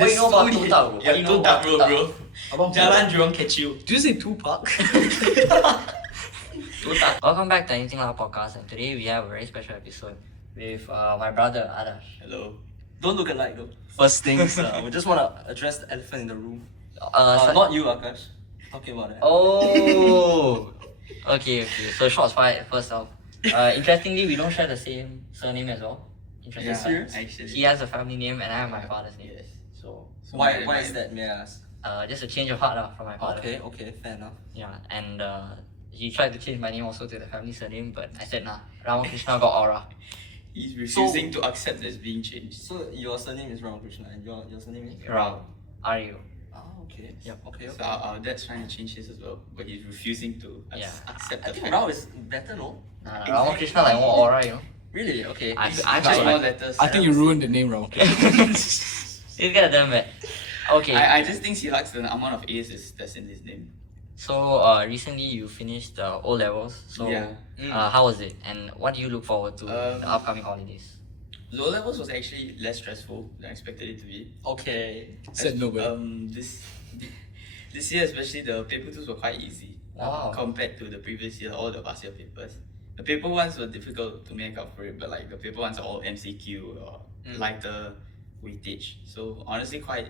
What do you know about Tutak, bro? Yeah, Tutak, bro. Abang Jalan Jurong catch you. Do you say Tupac? Tutak. Welcome back to Anything Lah podcast, and today we have a very special episode with my brother Aadarsh. Hello. Don't look alike though. First things, we just want to address the elephant in the room. Not you, Aakash. Talking about that. Oh. Okay. So shots fired. First off, interestingly, we don't share the same surname as well. Interesting. serious? Actually. He has a family name, and I have my father's name. Yes. So Why is that, may I ask? just a change of heart lah from my father. Okay, fair enough. Yeah, and he tried to change my name also to the family surname, but I said nah. Ramakrishna got aura. He's refusing to accept as being changed. So your surname is Ramakrishna and your surname is? Rao. R-U. Oh, okay. Yep. Okay. So our dad's trying to change his as well, but he's refusing to accept I the think fact. Rao is better, no? Nah, Ramakrishna like more aura, you know. Really? Okay. I Just feel more like letters. I think you ruined the name, Ram. it's got damn bad. Okay. I just think he likes the amount of A's that's in his name. So recently you finished O levels. So Yeah. how was it? And what do you look forward to in the upcoming holidays? Low levels was actually less stressful than I expected it to be. Okay. Said nobody. This year especially the paper 2s were quite easy Wow. compared to the previous year, all the past year papers. The paper 1s were difficult to make up for it, but like the paper 1s are all MCQ or lighter weightage. So honestly quite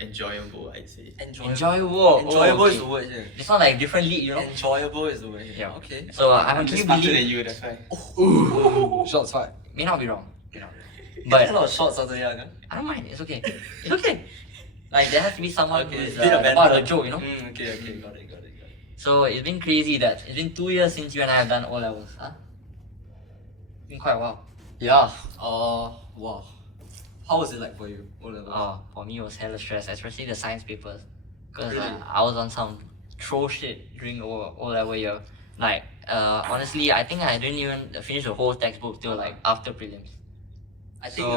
enjoyable, I'd say. Enjoyable. Enjoyable okay. is the word here. It's not like different league, you know. Enjoyable is the word here. Yeah. Okay. So I'm can just you smarter than believe? you, that's why. Shots fired. May not be wrong. You know. But a But lot of shots after that, I don't mind. It's okay. It's okay. Like there has to be someone Okay. who's Bit of part of banter. the joke, you know. Okay. Got it. So it's been crazy that it's been 2 years since you and I have done O levels, huh? Been quite a while. Yeah. Wow. How was it like for you? O level? For me it was hella stress, especially the science papers, because Really? I was on some troll shit during O level year. Like honestly, I think I didn't even finish the whole textbook till like after prelims. I think. So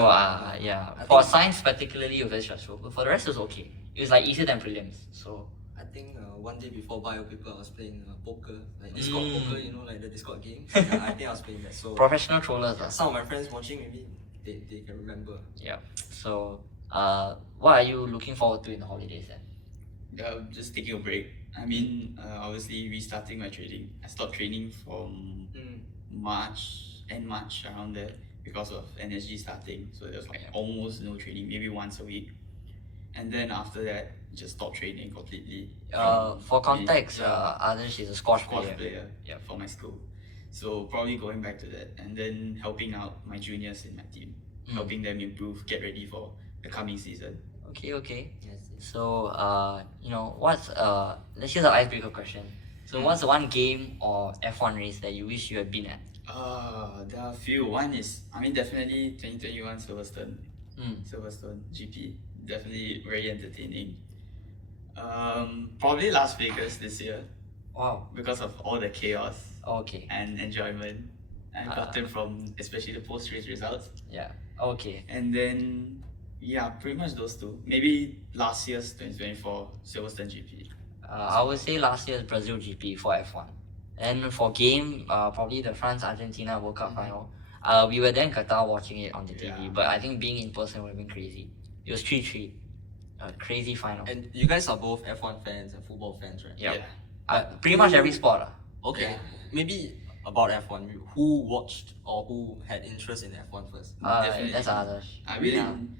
yeah, I for think- science particularly it was very stressful, but for the rest it was okay. It was like easier than prelims. So I think one day before bio paper, I was playing poker, like Discord poker, you know, like the Discord game. I think I was playing that. So professional trollers. yeah, some of my friends watching, maybe they can remember. Yeah. So what are you looking forward to in the holidays then? Yeah, just taking a break. I mean, obviously restarting my training. I stopped training from end March around there because of NSG starting. So there was like almost no training, maybe once a week. And then after that, just stopped training completely. For context, Aadarsh is a squash Squash player. player for my school. So probably going back to that and then helping out my juniors in my team, helping them improve, get ready for the coming season. Okay. So you know what's let's use an icebreaker question. So what's the one game or F1 race that you wish you had been at? There are a few. One is, I mean, definitely 2021 Silverstone GP. Definitely very entertaining. Probably Las Vegas this year Wow. because of all the chaos Okay. and enjoyment I've gotten from especially the post-race results. Yeah. Okay. And then, yeah, pretty much those two. Maybe last year's 2024 Silverstone GP. I would say last year's Brazil GP for F1. And for game, probably the France-Argentina World Cup final. We were then in Qatar watching it on the TV, Yeah. but I think being in person would have been crazy. It was 3-3. A crazy final. And you guys are both F1 fans and football fans, right? Yeah. Yeah. Pretty much every sport. Okay. Maybe about F1, who watched or who had interest in F1 first? Definitely. That's Aadarsh. I've been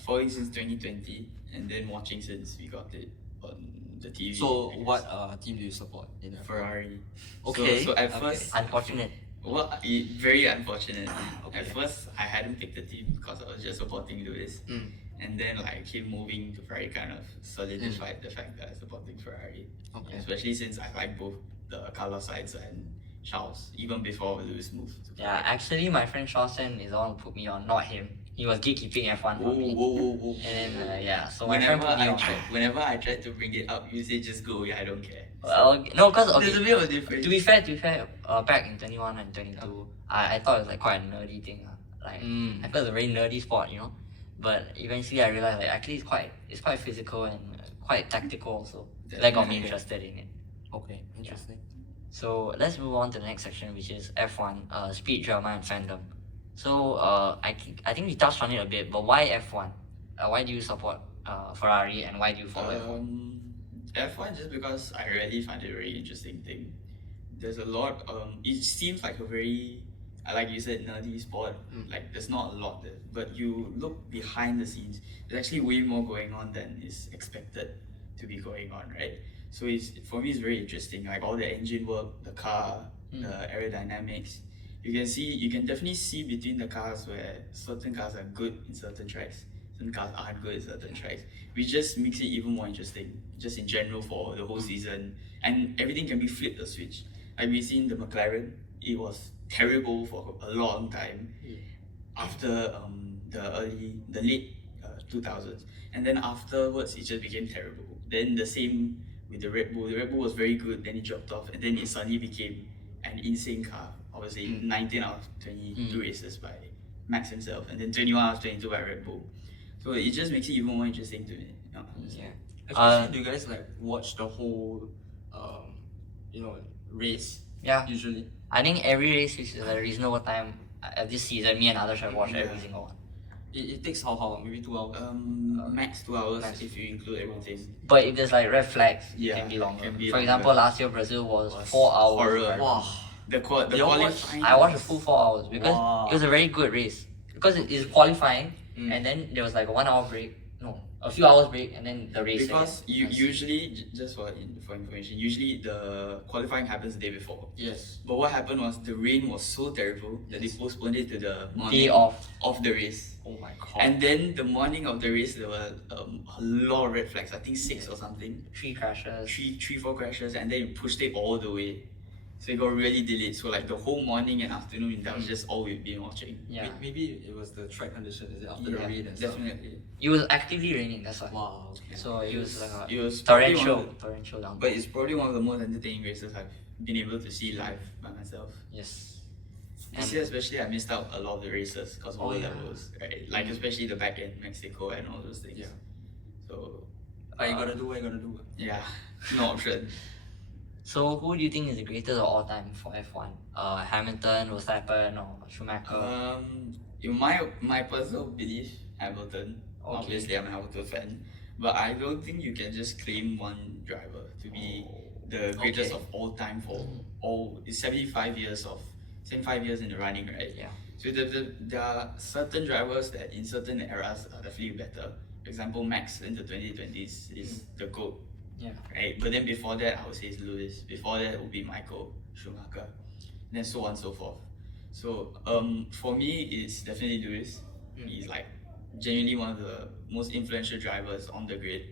following since 2020 and then watching since we got it on the TV. So I guess. what team do you support in F1? Ferrari. Okay. So at Okay. first, Unfortunate. well, very unfortunate. Okay. At first, I hadn't picked the team because I was just supporting Lewis. And then like him moving to Ferrari kind of solidified the fact that I was supporting Ferrari. Okay. Especially since I like both the Carlos Sainz and Charles, even before Lewis moved to Yeah, Ferrari. actually, my friend Shawson is the one who put me on, not him. He was gatekeeping F1 for me. Whoa. And then, so my friend Whenever I tried to bring it up, you say just go, yeah, I don't care. Well, no, because There's a bit of a difference. to be fair, back in 21 and 22, I thought it was like quite a nerdy thing. Like, I felt it's a very nerdy sport, you know. But eventually I realized like actually it's quite physical and quite tactical also. That got me interested in it. Okay, interesting. So let's move on to the next section, which is F1, speed, drama, and fandom. So I think we touched on it a bit, but why F1? Why do you support Ferrari, and why do you follow F1? F1 just because I really find it a very interesting thing. There's a lot. It seems like a very, like you said, nerdy sport. Like there's not a lot there, but you look behind the scenes. There's actually way more going on than is expected to be going on, right? So for me, it's very interesting. Like all the engine work, the car, the aerodynamics. You can definitely see between the cars where certain cars are good in certain tracks, certain cars aren't good in certain tracks. We just makes it even more interesting, just in general for the whole season. And everything can be flipped a switch. Like we've seen the McLaren, it was terrible for a long time after the late 2000s, and then afterwards it just became terrible. Then the same with the Red Bull. The Red Bull was very good, then it dropped off, and then it suddenly became an insane car. Obviously, 19 out of 22 races by Max himself, and then 21 out of 22 by Red Bull. So it just makes it even more interesting to me. Especially, do you guys like watch the whole, race? Yeah. Usually. I think every race is a reasonable time. This season, me and Aadarsh have watched every single one. It takes how long? Maybe 2 hours. Max 2 hours if you include everything. But if there's like red flags, it Yeah, can be longer. can be For longer. example, last year Brazil was 4 hours. Horror. right? Wow. The qualifying. I watched the full 4 hours because Wow. it was a very good race. Because it is qualifying, and then there was like a 1 hour break. No, a few hours break, and then the race. Because again. usually, just for information, usually the qualifying happens the day before. Yes. But what happened was the rain was so terrible that they postponed it to the morning Day off. of the race. Oh my god. And then the morning of the race, there were a lot of red flags. I think 6 or something. 3 crashes. Three, 4 crashes, and then it pushed it all the way. So it got really delayed. So like the whole morning and afternoon, that was just all we've been watching. Yeah. Maybe it was the track condition, is it? After the Yeah, rain and stuff. definitely. It was actively raining, that's why. Wow. Okay. So it was like It was a probably one torrential, of torrential down. But it's probably one of the most entertaining races I've been able to see live by myself. Yes. This year especially, I missed out a lot of the races because of all the yeah. levels, right? Like especially the back end, Mexico and all those things. Yeah. So What you gotta do, what you gotta do. yeah, no option. So who do you think is the greatest of all time for F1? Hamilton, Verstappen, or Schumacher? In my personal belief, Hamilton. Okay. Obviously, I'm a Hamilton fan, but I don't think you can just claim one driver to be the greatest of all time for all. It's 75 years in the running, right? Yeah. So there are certain drivers that in certain eras are definitely better. For example, Max in the 2020s is the GOAT, Yeah. right? But then before that, I would say it's Lewis. Before that, it would be Michael Schumacher, and then so on and so forth. So for me, it's definitely Lewis. He's like genuinely one of the most influential drivers on the grid,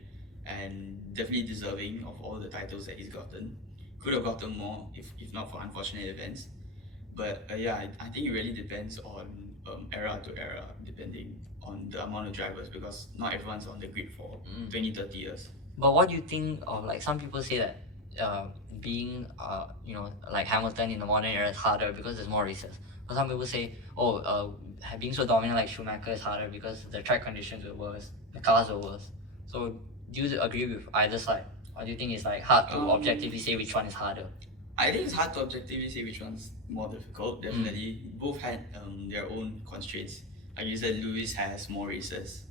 and definitely deserving of all the titles that he's gotten. Could have gotten more if not for unfortunate events. But I think it really depends on era to era, depending on the amount of drivers, because not everyone's on the grid for 20, 30 years. But what do you think of, like, some people say that being like Hamilton in the modern era is harder because there's more races. But some people say, being so dominant like Schumacher is harder because the track conditions were worse, the cars were worse. So do you agree with either side? Or do you think it's like hard to objectively say which one is harder? I think it's hard to objectively say which one's more difficult. Definitely, both had their own constraints. Like you said, Lewis has more races.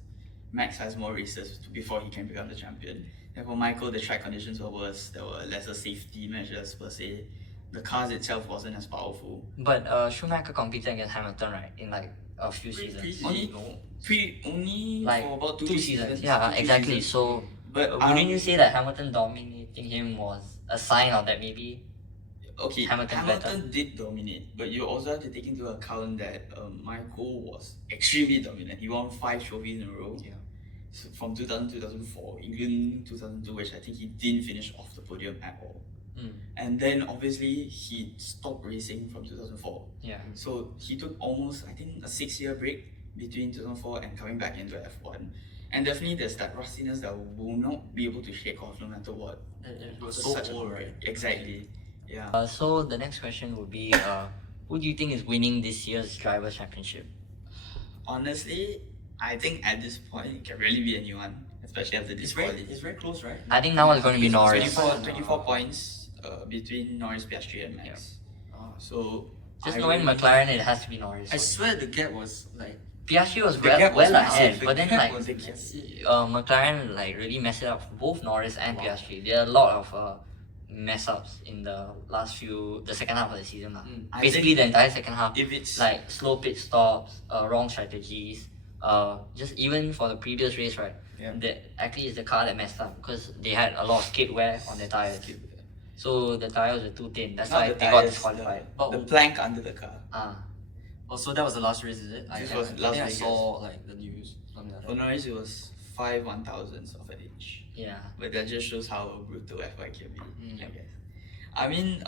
Max has more races before he can become the champion. And for Michael, the track conditions were worse. There were lesser safety measures per se. The cars itself wasn't as powerful. But Schumacher competed against Hamilton, right? In like a few seasons. Only Like for about 2 seasons. two Yeah, exactly. seasons. So But wouldn't you say that Hamilton dominating him was a sign of that maybe? okay, Hamilton Hamilton did dominate, but you also have to take into account that Michael was extremely dominant. He won 5 trophies in a row. Yeah. So from 2000 to 2004, including 2002, which I think he didn't finish off the podium at all. And then obviously he stopped racing from 2004. Yeah. So he took almost, I think, a 6-year break between 2004 and coming back into F1. And definitely there's that rustiness that will not be able to shake off no matter what. It was So so such a- old, right? Exactly. Yeah. So the next question would be, who do you think is winning this year's Drivers' Championship? Honestly, I think at this point it can really be anyone, especially after this quality. It's very close, right? I think now it's going to be Norris. 24 points between Norris, Piastri and Max. So Just I knowing really- McLaren, it has to be Norris. I swear the gap was like Piastri was The gap was well ahead, massive. but then The gap like was big. McLaren like really messed it up for both Norris and Piastri. There are a lot of mess ups in the second half of the season. I Basically, think the entire second half, if it's like slow pit stops, wrong strategies. Just even for the previous race, right? Yeah. Actually it's the car that messed up because they had a lot of skid wear on their tires. So the tires were too thin. That's not why the they got tires, disqualified. the plank under the car. Oh, so that was the last race, is it? This was I Las think I Vegas. saw like the news. Something like For that. Norris, it was 5/1000ths of an inch. Yeah. But that just shows how brutal F1 can be, I guess. I mean,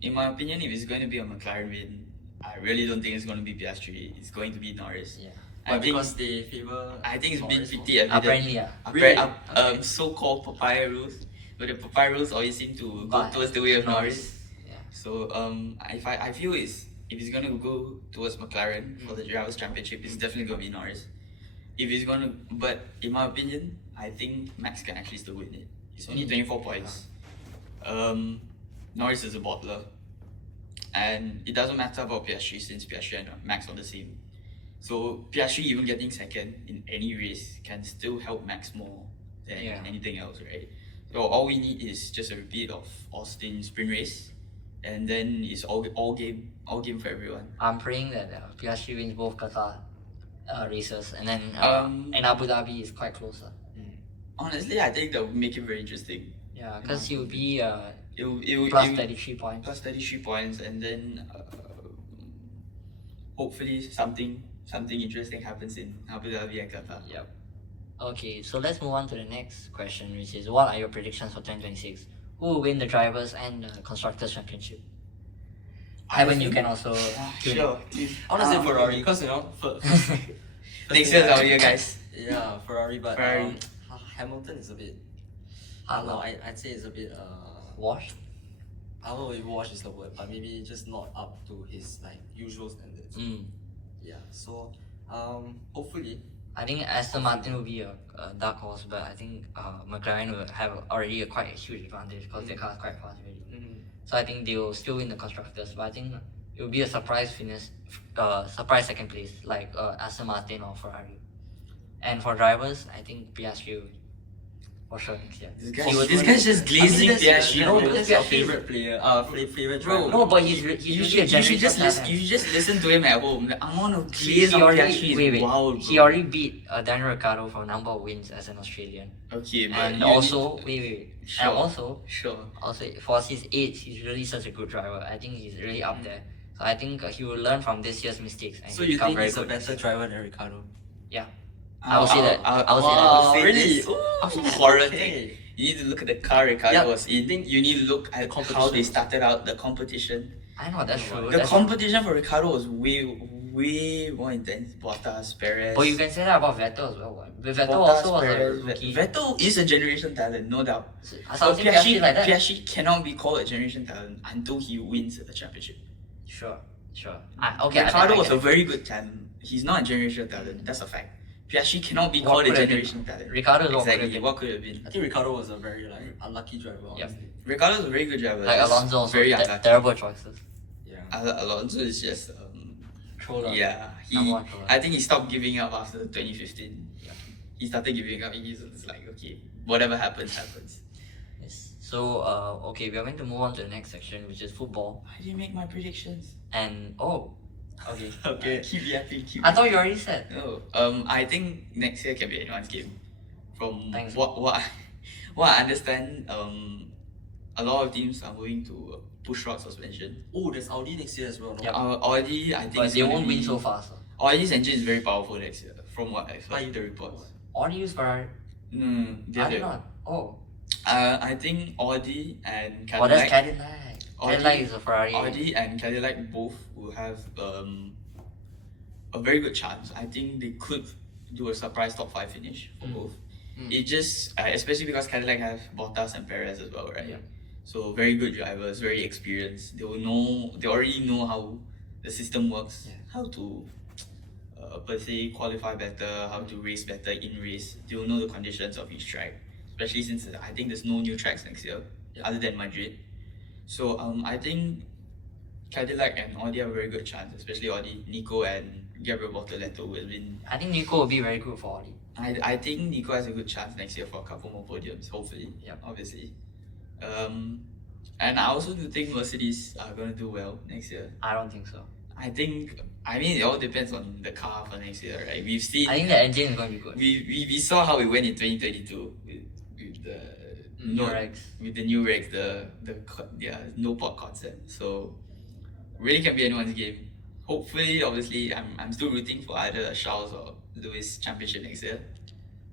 in my opinion, if it's going to be a McLaren win, I really don't think it's going to be Piastri. It's going to be Norris. Yeah. Why, because they favor. I think it's been Norris pretty evident. Apparently, yeah. Really? Okay. So-called papaya rules, but the papaya rules always seem to go But towards the way of Norris. Yeah. So I feel if it's gonna go towards McLaren for the Drivers' Championship, it's definitely gonna be Norris. But in my opinion, I think Max can actually still win it. It's only 24 points. Norris is a bottler, and it doesn't matter about Piastri since Piastri and Max are the same. So Piastri even getting second in any race can still help Max more than anything else, right? So all we need is just a repeat of Austin's sprint race, and then it's all game for everyone. I'm praying that Piastri wins both Qatar races, and then and Abu Dhabi is quite closer. Honestly, I think that would make it very interesting. Yeah, because he will be It plus 33 points. plus 33 points, and then hopefully something interesting happens in Abu Dhabi and Qatar. Yep. Okay, so let's move on to the next question, which is what are your predictions for 2026? Who will win the drivers and constructors championship? Ivan, you can also tune in. Sure. I want to say Ferrari because Next year's our year, guys. Yeah, Ferrari, but Ferrari. Hamilton is a bit. Hard No, luck. I'd say it's a bit. Washed. I don't know if wash is the word, but maybe just not up to his like usual standards. Yeah. So, hopefully. I think Aston Martin will be a dark horse, but I think McLaren will have already a quite a huge advantage because their car is quite fast already. So I think they will still win the constructors, but I think it will be a surprise finish, surprise second place like Aston Martin or Ferrari. And for drivers, I think Piastri will for sure next year. This guy's just glazing Piastri. That's your favorite player. Favorite driver. No, but he's You really a should just generational listen to him at home. Like, I want to He glaze on already, Piastri. wait, Is wild, he bro. already beat Daniel Ricciardo for a number of wins as an Australian. Okay, but And you also, need- wait. Sure. And also, Sure. for his age, he's really such a good driver. I think he's really up there. So I think he will learn from this year's mistakes. And So he'll you become think very he's a good. better driver than Ricardo? Yeah. I will say that. I will say Wow, that. really? This horror thing. Okay. You need to look at the car Ricardo Yeah, was in. You need to look at how they competition. started out the competition. I know that's true. The that's competition for Ricardo was way more intense. Bottas, Perez. But you can say that about Vettel as well. What? But Vettel Bottas, also was Perez, a rookie. Vettel is a generation talent, no doubt. So But I was saying Piastri like that. Piastri cannot be called a generation talent until he wins the championship. Sure. Okay. Ricardo I was get a it. very good talent. He's not a generation talent. That's a fact. Piastri cannot be What called a could have generation talent. Ricardo is what could have Exactly. been. What could have been? I think Ricardo was a very like unlucky driver. Yep. Honestly. Ricardo's a very good driver. Like just Alonso also. very unlucky. Terrible choices. Yeah. Alonso is just Troller. yeah. Number one troller. I think he stopped giving up after 2015. Yeah. He started giving up. He's like, okay, whatever happens, happens. Yes. So okay, we are going to move on to the next section, which is football. I didn't make my predictions. And okay. Okay. Keep yapping. I thought you already said. No. I think next year can be anyone's game. From Thanks. what I understand, a lot of teams are moving to push rod suspension. Oh, there's Audi next year as well. No? Yep. Audi, I think, But is they gonna won't win be- so fast. Audi's engine is very powerful next year, from what I've But heard the reports. Audi use Ferrari. The I other. did not. Oh. I think Audi and Oh, that's Cadillac. Cadillac. Cadillac is a Ferrari. Audi and Cadillac both will have a very good chance. I think they could do a surprise top 5 finish for both. It just, especially because Cadillac have Bottas and Perez as well, right? Yeah. So very good drivers, very experienced. They already know how the system works, how to per se qualify better, how to race better in race. They will know the conditions of each track, especially since I think there's no new tracks next year other than Madrid. So I think Cadillac and Audi have a very good chance, especially Audi, Nico and Gabriel Bortoletto will win. I think Nico will be very good for Audi. I think Nico has a good chance next year for a couple more podiums, hopefully. Yep. Obviously. And I also do think Mercedes are going to do well next year. I don't think so. I mean, it all depends on the car for next year, right? We've seen. I think the engine is going to be good. We saw how it went in 2022 with the New regs. with the new regs, the no pod concept. So really can be anyone's game. Hopefully, obviously, I'm still rooting for either Charles or Lewis championship next year.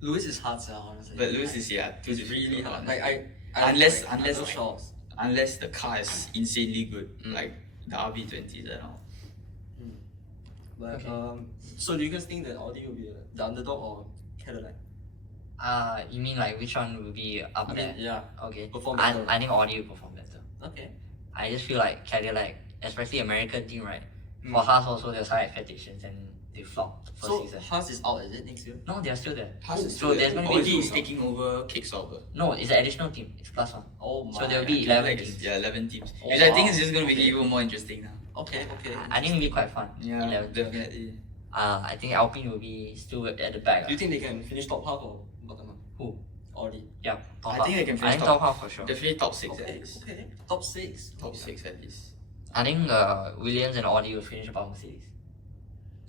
Lewis is hard, sir, honestly. But Lewis is too it's really difficult, hard. honestly. I Unless love Charles. unless the car is insanely good, like the RB20s and all. But so do you guys think that Audi will be the underdog or Cadillac? You mean like which one will be up I there? mean, yeah. Okay. Perform I better. think Audi will perform better. Okay. I just feel like Cadillac, especially American team, right? For Haas also, there's high expectations and they flopped first So season. Haas is out, is it, next year? No, they're still there. So there's going to Audi be is taking over Kicksauber. no, it's an additional team. It's plus one. Oh my. So there'll be 11 Like, teams. yeah, 11 teams. Oh, Which I think wow. is just going to make it Okay. even more interesting now. Okay. I think it'll be quite fun. Yeah, 11 teams. definitely. I think Alpine will be still at the back. Do you think they can finish top half or bottom half? Who? Audi. Yeah, top I half. think they can finish I think top- top half for sure. Definitely top 6 at Okay. least. Okay. Top 6. Top 6 at least. I think Williams and Audi will finish above Mercedes.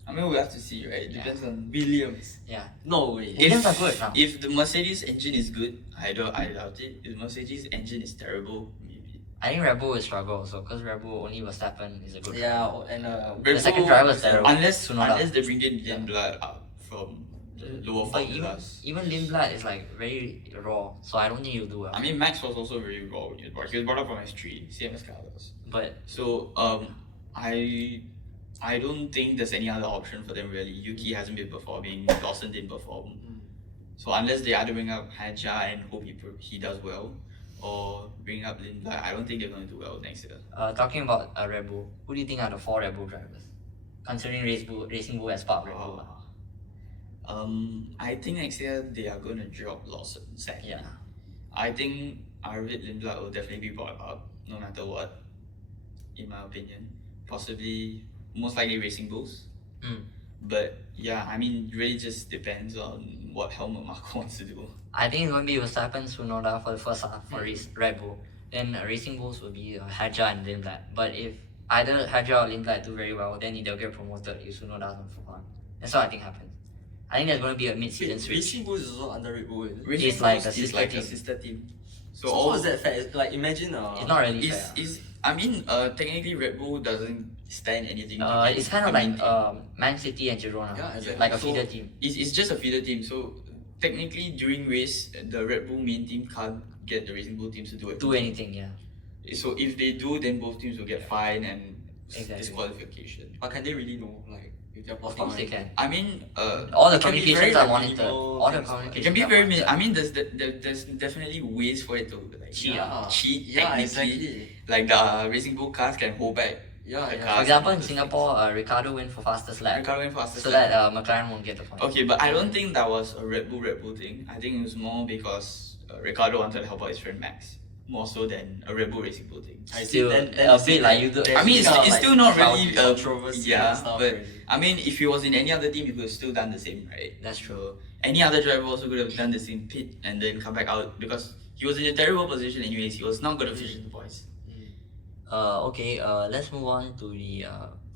I mean, we have to see, right? It depends on. Williams. Yeah. No way. Williams are good now. If the Mercedes engine is good, I doubt it. If the Mercedes engine is terrible, maybe. I think Red Bull will struggle also because Red Bull only Verstappen is a good Yeah, driver. and Red The second Bull- driver is terrible. Unless Tsunoda. they bring in Lindblad up from the lower But even, formulas. even Lindblad is like very raw, so I don't think he'll do well. I mean, Max was also very raw when he was brought. He was brought up from S3, same as Carlos. But So I don't think there's any other option for them really. Yuki hasn't been performing. Dawson didn't perform. So unless they either bring up Hadja and hope he does well, or bring up Lindblad, I don't think they're going to do well next year. talking about Red Bull, who do you think are the 4 Red Bull drivers? Considering Racing Bull as part of Red Bull. I think next year they are going to drop Lawson second. Yeah. I think Arvid Lindblad will definitely be brought up, no matter what, in my opinion. Possibly, most likely Racing Bulls. But yeah, I mean, it really just depends on what Helmut Marko wants to do. I think it's going to be Verstappen, Tsunoda for the first half for Red Bull. Then Racing Bulls will be Hadja and Lindblad. But if either Hadja or Lindblad do very well, then they'll get promoted if Tsunoda doesn't perform. That's what I think happens. I think there's going to be a mid-season switch. Racing Bulls is also under Red Bull, is it? Racing It's like Bulls a is sister like team. a sister team. So how is that fair? It's like imagine It's not really fair. I mean, technically Red Bull doesn't stand anything. It's kind of a main like team. Man City and Girona. Yeah, exactly. Like a So, feeder team. It's just a feeder team. So technically during race, the Red Bull main team can't get the Racing Bull teams to do it. Do anything, yeah. So if they do, then both teams will get fined and Exactly. disqualification. But can they really know, like, if they're Of posting course they on can. I mean, All the it can be communications very, are like, monitored. minimal All the things, communications It can be are very. monitored. I mean, there's definitely ways for it to like Cheat. cheat. Yeah, technically. exactly. Like the Racing Bull cars can hold back. Yeah, the yeah. cars For example, in from the Singapore, Ricardo went for fastest lap. Ricardo went fastest So lap. that McLaren won't get the point. Okay, but I don't think that was a Red Bull thing. I think it was more because Ricardo wanted to help out his friend Max, more so than a Red Bull Racing Bull thing. I see, Still, then a bit like you do. I mean, it's, kind of it's like still not really controversy yeah, and stuff but already. I mean, if he was in any other team, he could have still done the same, right? That's true. So any other driver also could have done the same pit and then come back out because he was in a terrible position anyways. He was not going to finish the points. Okay, let's move on to the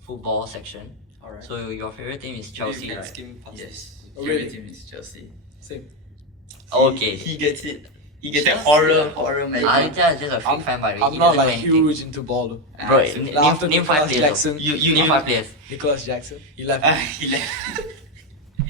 football section. Alright. So your favorite team is Maybe Chelsea, we can right? skim past Yes. this. Oh, Favorite really? team is Chelsea. Same. Okay. He gets it. He gets Chelsea. that horror magic. Aditya is just a freak I'm, fan by the way. I'm He not doesn't know like anything. huge into ball though. Bro, Ah, so- name, After name 5 Nicolas players. Jackson. though. Name 5 players. Nicholas Jackson, he left. He left.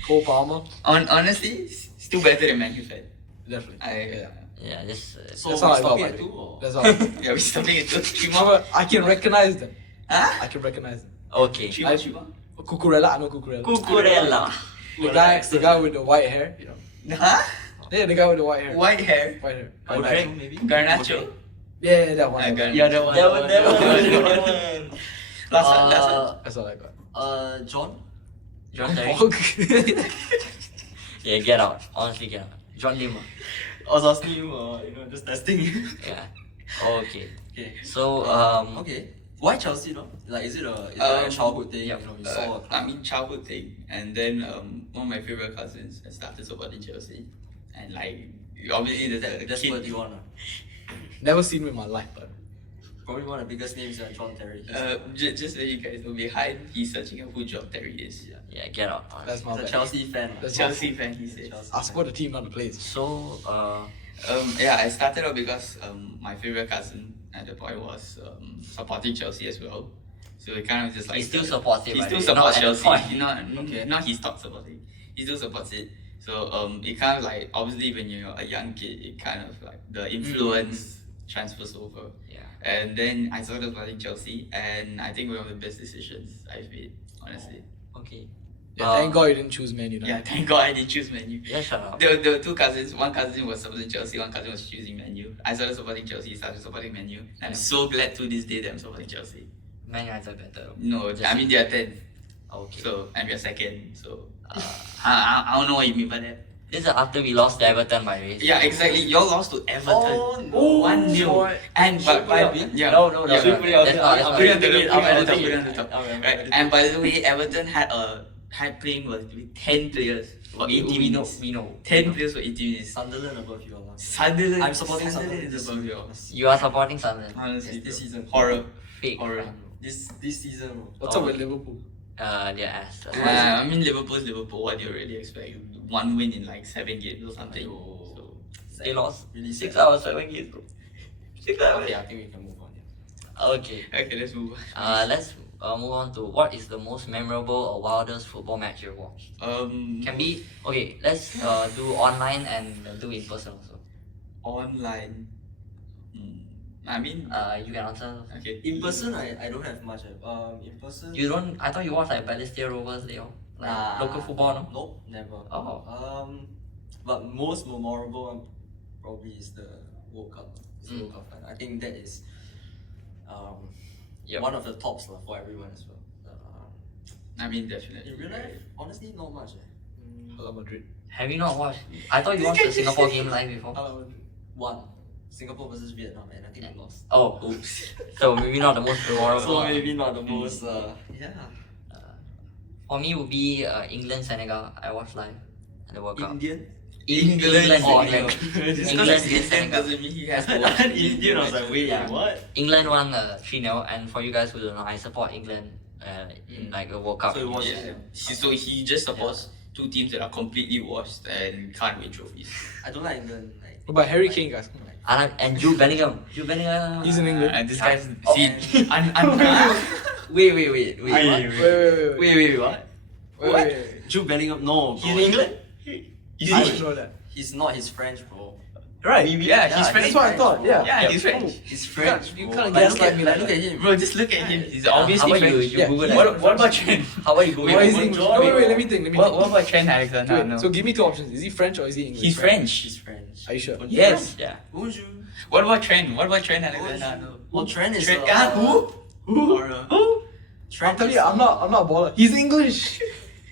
Cole Palmer, Honestly, still better than Man U fan. definitely. Yeah. Yeah, just So That's we're all I got, stopping by at the 2 way. or? That's all. Yeah, we're stopping it. Three No, more. but I can recognize them. Huh? I can recognize them. okay. Three more, three more. Cucurella, I know Cucurella. Cucurella. The guy with the white hair. You know. Huh? Yeah, the guy with the white hair. White hair. White hair. Odrick, maybe? Garnacho. Yeah, that one. Garnacho. Yeah, that one. That one. Last one. That's all I got. John? John Terry. Yeah, get out. Honestly, get out. John Lima. I was asking you, just testing. Yeah. Okay. Okay. So, Okay. Why Chelsea, no? Like, is it a childhood thing? yeah, You know, you saw a club. Childhood thing, and then one of my favorite cousins has started supporting Chelsea, and like obviously there's a That's kid. what you want. Never seen him in my life, but Probably one of the biggest names, John Terry. Just so you guys know, behind he's searching out who John Terry is. Yeah, get out. that's my He's a bad. Chelsea fan. That's Chelsea fan, he says. Chelsea I fan. support the team, not the players. So, Yeah, I started out because my favorite cousin at the point was supporting Chelsea as well. So it kind of just like he still supports it, he right? still Not supports at the Chelsea. point. Not he stopped supporting. He still supports it. So it kind of like obviously when you're a young kid, it kind of like the influence transfers over. Yeah. And then I started supporting Chelsea, and I think one of the best decisions I've made, honestly. Okay. Yeah, thank God you didn't choose Man United. Yeah, thank God I didn't choose Man U. Yeah, shut up. There were two cousins. One cousin was supporting Chelsea, one cousin was choosing Man U. I started supporting Chelsea, he started supporting Man U. I'm so glad to this day that I'm supporting Chelsea. Man United better. No, Just I mean they are 10th, Okay. so and we are second. So I don't know what you mean by that. This is after we lost to Everton, by the way. Yeah, exactly. Y'all lost to Everton. Oh, 1-0. And Should we have by been? yeah, No, yeah, should we have that's been? not- That's put it not- on the put it top, on put it on the the top, top. put it on the top. Right. And by the way, Everton had playing with 10 players for 80 minutes. We know. 10 players for 80 minutes. Sunderland above you, Allah. Sunderland. I'm supporting Sunderland Sunderland is this above season. yours. You are supporting Sunderland. Honestly, This season. horror. Fake. Horror. fan. This season, bro. What's up with Liverpool? Their ass. I mean, Liverpool's Liverpool. What do you really expect? One win in like 7 games or something. Aiyo. So They lost Really 6 sad. out of 7 games, bro. 6 out of Okay, 7. I think we can move on. Yeah. Okay. okay, let's move on. Let's move on to what is the most memorable or wildest football match you've watched. Can be okay. Let's do online and do in person also. Online. I mean, You can answer. okay. In person, I don't have much. In person. You don't. I thought you watched like Balestier Rovers, they all like Nah. local football, no? Nope, never. Oh. But most memorable one probably is the World Cup. It's the World Cup one. I think that is Yep. one of the tops lah for everyone as well. I mean, definitely. In real life, honestly, not much. Hala Madrid. Have you not watched? I thought you watched the Singapore game live before. Hala Madrid. One, Singapore versus Vietnam, and I think we lost. Oh, oops. So maybe not the most memorable. So maybe not the most. Yeah. For me, would be England Senegal. I watched live at the World Cup. Indian. England. Oh, England. Just England because against he's Indian Senegal. doesn't mean he has to watch Indian, I was like, wait, Yeah. what? England won 3-0, and for you guys who don't know, I support England in like the World Cup. So you watched Yeah. it. So he just supports two teams that are completely washed and can't win trophies. I don't like England. Like, What about Harry Kane, guys? Come on. And Jude Bellingham. Jude Bellingham. He's in England. And this guy's Oh. see, wait, Wait, what? what? Wait. Jude Bellingham? No, He's bro. in England? I didn't know that. He's not. He's French, bro. Right. yeah, he's Yeah, French. That's what I thought, yeah. Yeah, he's French. He's French. You bro. can't Like, gaslight me like look that. at him. Bro, just look at him. He's How obviously about you? French. You Yeah. Google that. What about Trent? How about you Google Why is that? he English? Wait, let me think. What about Trent Alexander? Wait, No. so give me two options. Is he French or is he English? He's French. He's French. Are you sure? Yes. Yeah. Bonjour. What about Trent? What about Trent Alexander? Well, Trent is. Trent, who? Or, Who? Trent I'm telling is, you, I'm not a baller. He's English.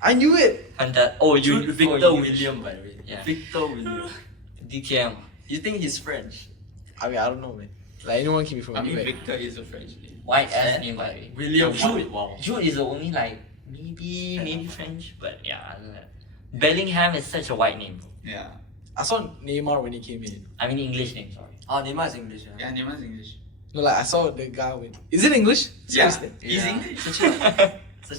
I knew it. Hunter. Oh, you. Jude Victor oh, you- William, by the way. Yeah. Victor William. DTM. You think he's French? I mean, I don't know, man. Like anyone can be from I mean, anywhere. Victor is a French name. White ass name, by the way. William. Jude. Wow. Jude is the only like maybe French, but yeah. I don't know. Bellingham is such a white name, bro. Yeah. I saw Neymar when he came in. I mean English name, sorry. Ah, Neymar is English. Yeah, Neymar's English. No, like I saw the guy with. Is it English? Yeah. Seriously? He's Yeah. English. Such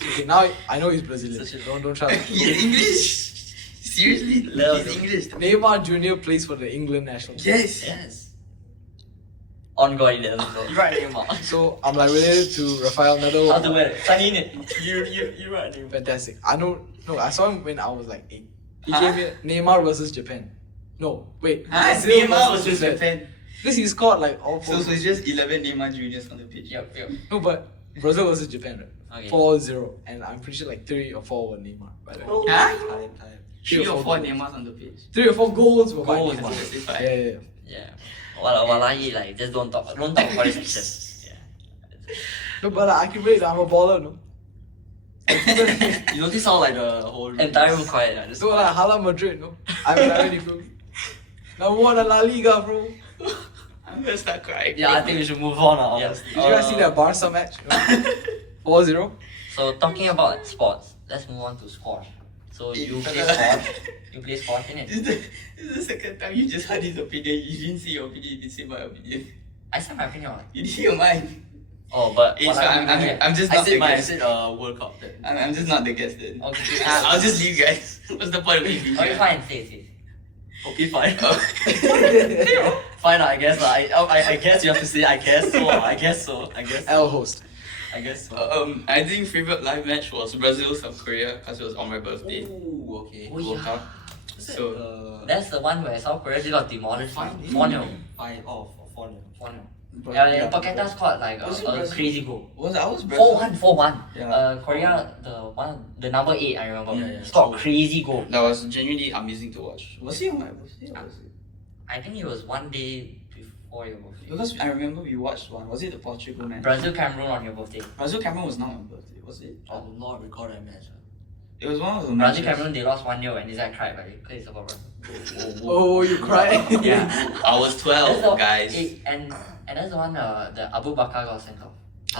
Okay, a. now I know he's Brazilian. Such a- Don't try. He's English. Seriously? Love He's him. English. Neymar Junior plays for the England national team. Yes. Yes. On God, he doesn't know. You're right, Neymar. So I'm like related to Rafael How to Nadal. wear it? Sunny in it. You're right, Neymar. Fantastic. I know. No, I saw him when I was like 8. He came here. Neymar versus Japan. No, wait. Brazil Neymar was just Japan. Because he scored like all four. So it's just 11 Neymar juniors on the pitch. Yep, yep. No, but Brazil versus Japan, right? Okay. 4-0. And I'm pretty sure like 3 or 4 were Neymar, by the way. Huh? Time. 3 or 4 goals. Neymars on the pitch. 3 or 4 goals were by Goals, Neymar. specify. Yeah. Yeah. Wallahi, like, just don't talk about this action. Yeah. No, but I can relate. I'm a baller, no? You notice how like the whole room Entire is- room quiet. Yeah, just So like Hala Madrid, no? I'm already bro. Now won a La Liga, bro. I'm gonna start crying. Yeah, I think we should move on. Honestly. Did you guys see that Barca match? 4-0. So talking about sports, let's move on to squash. So you play squash. You play squash in it. This is the second time you just had his opinion. You didn't say your opinion, you didn't say my opinion. I said my opinion. What? You didn't say your mine. Oh, but It's what fine, I'm just I not said the mine. I guest. said World Cup. Then. I'm just not the guest then. Okay. I'll just leave, guys. What's the point of me being Okay, here? fine. Say. Okay, fine. Oh. Fine, I guess. I guess you have to say. I guess so. I guess so. L host. I guess so. I think favorite live match was Brazil South Korea because it was on my birthday. Ooh, okay. Oh, World yeah. Cup. So That's the one where South Korea just got demolished. 4-0. 4-0. 4-0. Yeah, then Paqueta scored like Was it a Brazil? crazy goal. I was Brazil. 4-1. Yeah. Korea, the number 8, I remember, Yeah. scored a crazy goal. That was genuinely amazing to watch. Was he on my birthday? Or was it? I think it was one day before your birthday. Because I remember we watched one. Was it the Portugal match? Brazil Cameroon on your birthday. Brazil Cameroon was not my birthday, was it? I do not recall that match. It was one of the Brazil matches. Cameroon, they lost 1-0 and this guy cried, right? Because it's about Brazil. Oh, you cry. Yeah. I was That's 12, the- guys. And that's the one the Abu Bakar got sent off.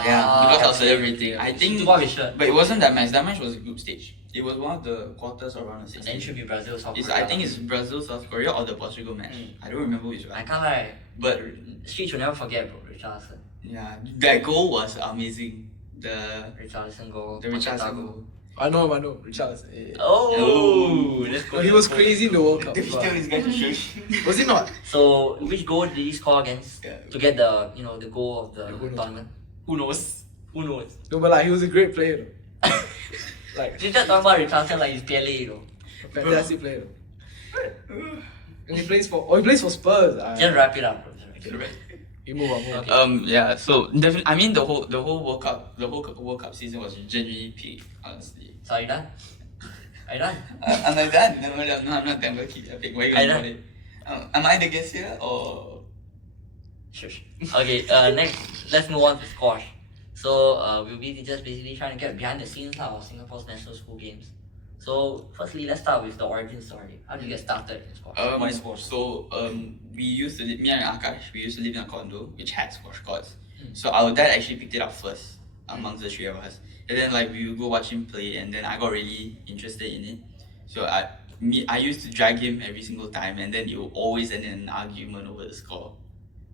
Yeah, because I was celebrating. I He think, took off his shirt. but it wasn't that match. That match was a group stage. It was one of the quarters or round of And then it 16. should be Brazil, South It's, Korea. I think it's Brazil, South Korea, or the Portugal match. I don't remember which I one. can't lie. But Streets will never forget, bro. Richarlison. yeah, that goal was amazing. The Richarlison goal. the Paqueta Richardson goal. I know. Richarlison. Yeah. Oh, let's go. Well, he was crazy in the World Cup. Still but- this guy to show. Was he not? So, which goal did he score against Yeah. to get the the goal of the Who knows? tournament? Who knows? Who knows? No, but like he was a great player. Though. Like You just talking about Richarlison like he's Pele, a fantastic player. And he plays for Spurs. Just wrap it up, bro. Just wrap it up. You move on. Okay. Yeah. So definitely, I mean the whole World Cup, World Cup season was genuinely peak. Honestly. So are you done? Are you done? I'm not done. No, I'm not done. I'm gonna keep yapping. Why you Are you gonna done? it? Am I the guest here or? Shush. Okay, next, let's move on to squash. So, we'll be just basically trying to get behind the scenes now of Singapore's National School Games. So, firstly, let's start with the origin story. How did you get started in squash? Why squash? So we used to live, me and Aakash, we used to live in a condo which had squash courts. So our dad actually picked it up first amongst the three of us. And then like we would go watch him play, and then I got really interested in it. So I used to drag him every single time, and then it would always end in an argument over the score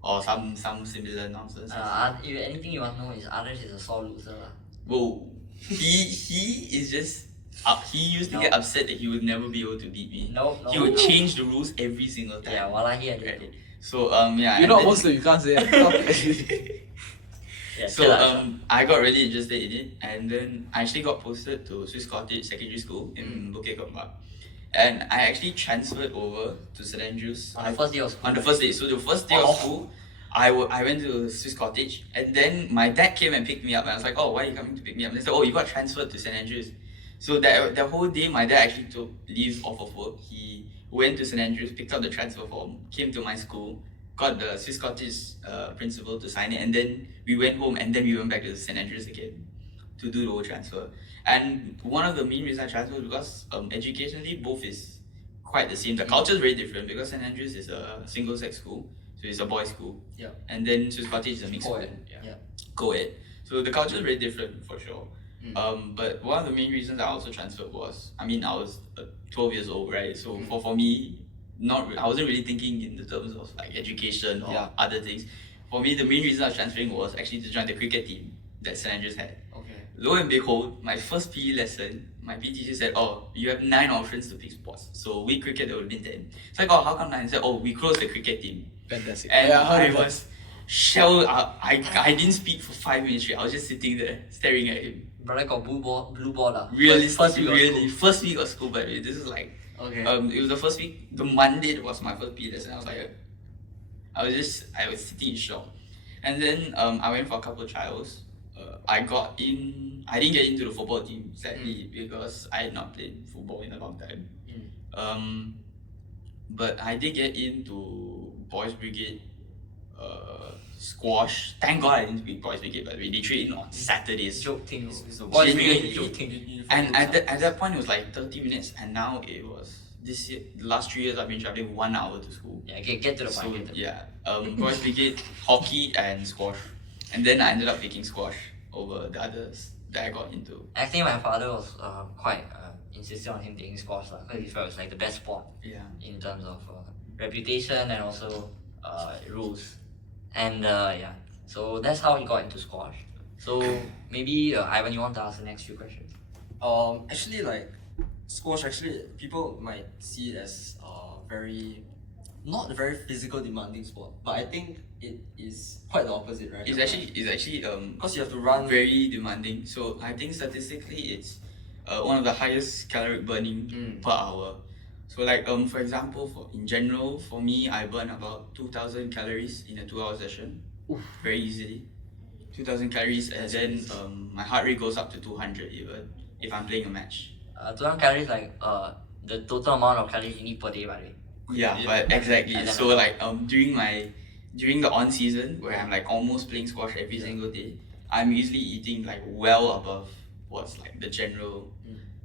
or some similar nonsense. If anything you want to know is Aadarsh is a sore loser. Lah. Whoa, he is just. He used to get upset that he would never be able to beat me. No. He would change the rules every single time. Yeah, wallahi I did. Right. So yeah. You're and not then- Muslim. You can't say it. Yeah, So I got really interested in it, and then I actually got posted to Swiss Cottage Secondary School in Bukit Gombak, and I actually transferred over to St Andrews on the first day of school. on the first day. So the first day of school, I went to Swiss Cottage, and then my dad came and picked me up, and I was like, "Oh, why are you coming to pick me up?" And they said, "Oh, you got transferred to St Andrews." So that the whole day, my dad actually took leave off of work. He went to St Andrews, picked up the transfer form, came to my school, got the Swiss Cottage principal to sign it, and then we went home, and then we went back to St Andrews again to do the whole transfer. And one of the main reasons I transferred was because educationally both is quite the same. The culture is very different because St Andrews is a single-sex school, so it's a boys' school. Yeah. And then Swiss Cottage is a mixed school. Yeah. Co-ed. So the culture is very different for sure. But one of the main reasons I also transferred was, I mean, I was 12 years old, right? So for me, I wasn't really thinking in the terms of like education or other things. For me, the main reason I was transferring was actually to join the cricket team that St Andrews had. Okay. Lo and behold, my first PE lesson, my PE teacher said, "Oh, you have 9 options to pick sports. So we cricket, there would have been 10. It's like, "Oh, how come 9? He said, "Oh, we closed the cricket team." Fantastic. And Yeah, I heard was shelled. I didn't speak for 5 minutes straight. I was just sitting there staring at him. Brother got blue ball lah. Really, First week of really, first week of school. By the way, this is like Okay. it was the first week. The Monday was my first PE lesson. I was like, I was sitting in shock. And then I went for a couple of trials. I got in. I didn't get into the football team sadly because I had not played football in a long time. But I did get into boys brigade, squash. Thank God I didn't pick boys brigade. By the way, they train on Saturdays. Joke thing. It's a Boys genuine brigade, joke thing. And at that point it was like 30 minutes, and now it was this year, the last 3 years I've been traveling 1 hour to school. Yeah, get to the So point. yeah, boys brigade, hockey and squash, and then I ended up picking squash over the others that I got into. Actually, my father was quite insistent on him taking squash because he felt it's like the best sport Yeah. in terms of reputation and also rules. And yeah, so that's how he got into squash. So maybe Ivan, you want to ask the next few questions? Actually, like squash, actually people might see it as not a very physical demanding sport, but I think it is quite the opposite, right? It's actually because you have to run. very demanding. So I think statistically it's one of the highest caloric burning per hour. So like for example, in general for me I burn about 2,000 calories in a 2-hour session. Oof. Very easily. 2,000 calories, and then my heart rate goes up to 200 even if I'm playing a match. 200 calories like the total amount of calories you need per day, by the way. Yeah, Yeah. but exactly. And then So like during the on season where I'm like almost playing squash every single day, I'm usually eating like well above what's like the general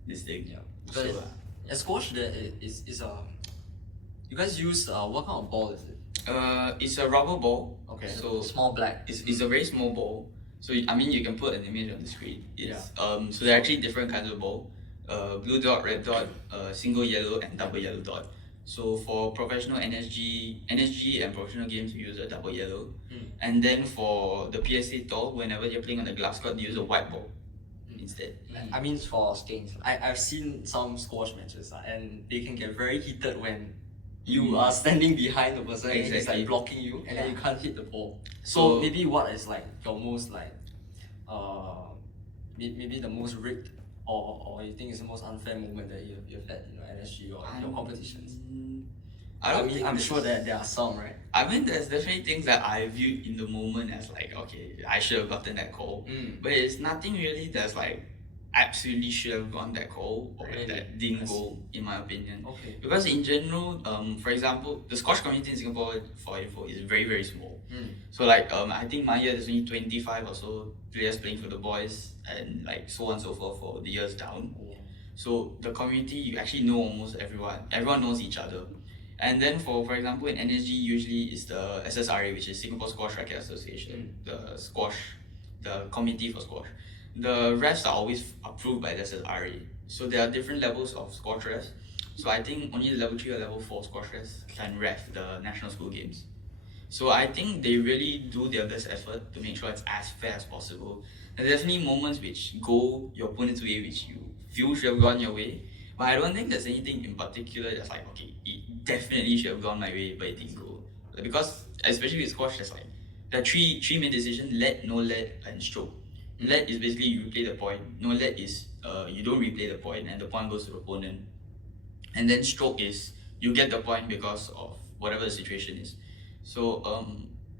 this thing. Yeah. So Because Squash there is you guys use what kind of ball is it? it's a rubber ball. Okay. So small black. it's a very small ball. So I mean you can put an image on the screen. It's so there are actually different kinds of ball. Blue dot, red dot, single yellow and double yellow dot. So for professional NSG and professional games we use a double yellow. And then for the PSA tour, whenever you're playing on the glass court, you use a white ball instead. I mean, for stains. I've seen some squash matches and they can get very heated when you are standing behind the person and he's Exactly. like blocking you and then you can't hit the ball. So- So maybe what is like your most like maybe the most rigged or you think it's the most unfair moment that you've had in your NSG or your competitions? I don't think I'm there's- sure that there are some, right? I mean, there's definitely things that I viewed in the moment as like, okay, I should have gotten that call. But it's nothing really that's like absolutely should have gone that call or Really? that didn't go, in my opinion. Okay. Because in general, for example, the squash community in Singapore, for info, is very, very small. So like, I think my year there's only 25 or so players playing for the boys and like so on and so forth for the years down. So the community, you actually know almost everyone. Everyone knows each other. And then for example, in NSG, usually is the SSRA, which is Singapore Squash Racket Association, the committee for squash. The refs are always approved by the SSRA. So there are different levels of squash refs. So I think only the level 3 or level 4 squash refs can ref the national school games. So I think they really do their best effort to make sure it's as fair as possible. There's definitely moments which go your opponent's way, which you feel should have gone your way. But I don't think there's anything in particular that's like, okay, it definitely should have gone my way, but it didn't go. Because especially with squash, there's like there are three main decisions: let, no let, and stroke. Let is basically you replay the point. No let is you don't replay the point and the point goes to the opponent. And then stroke is you get the point because of whatever the situation is. So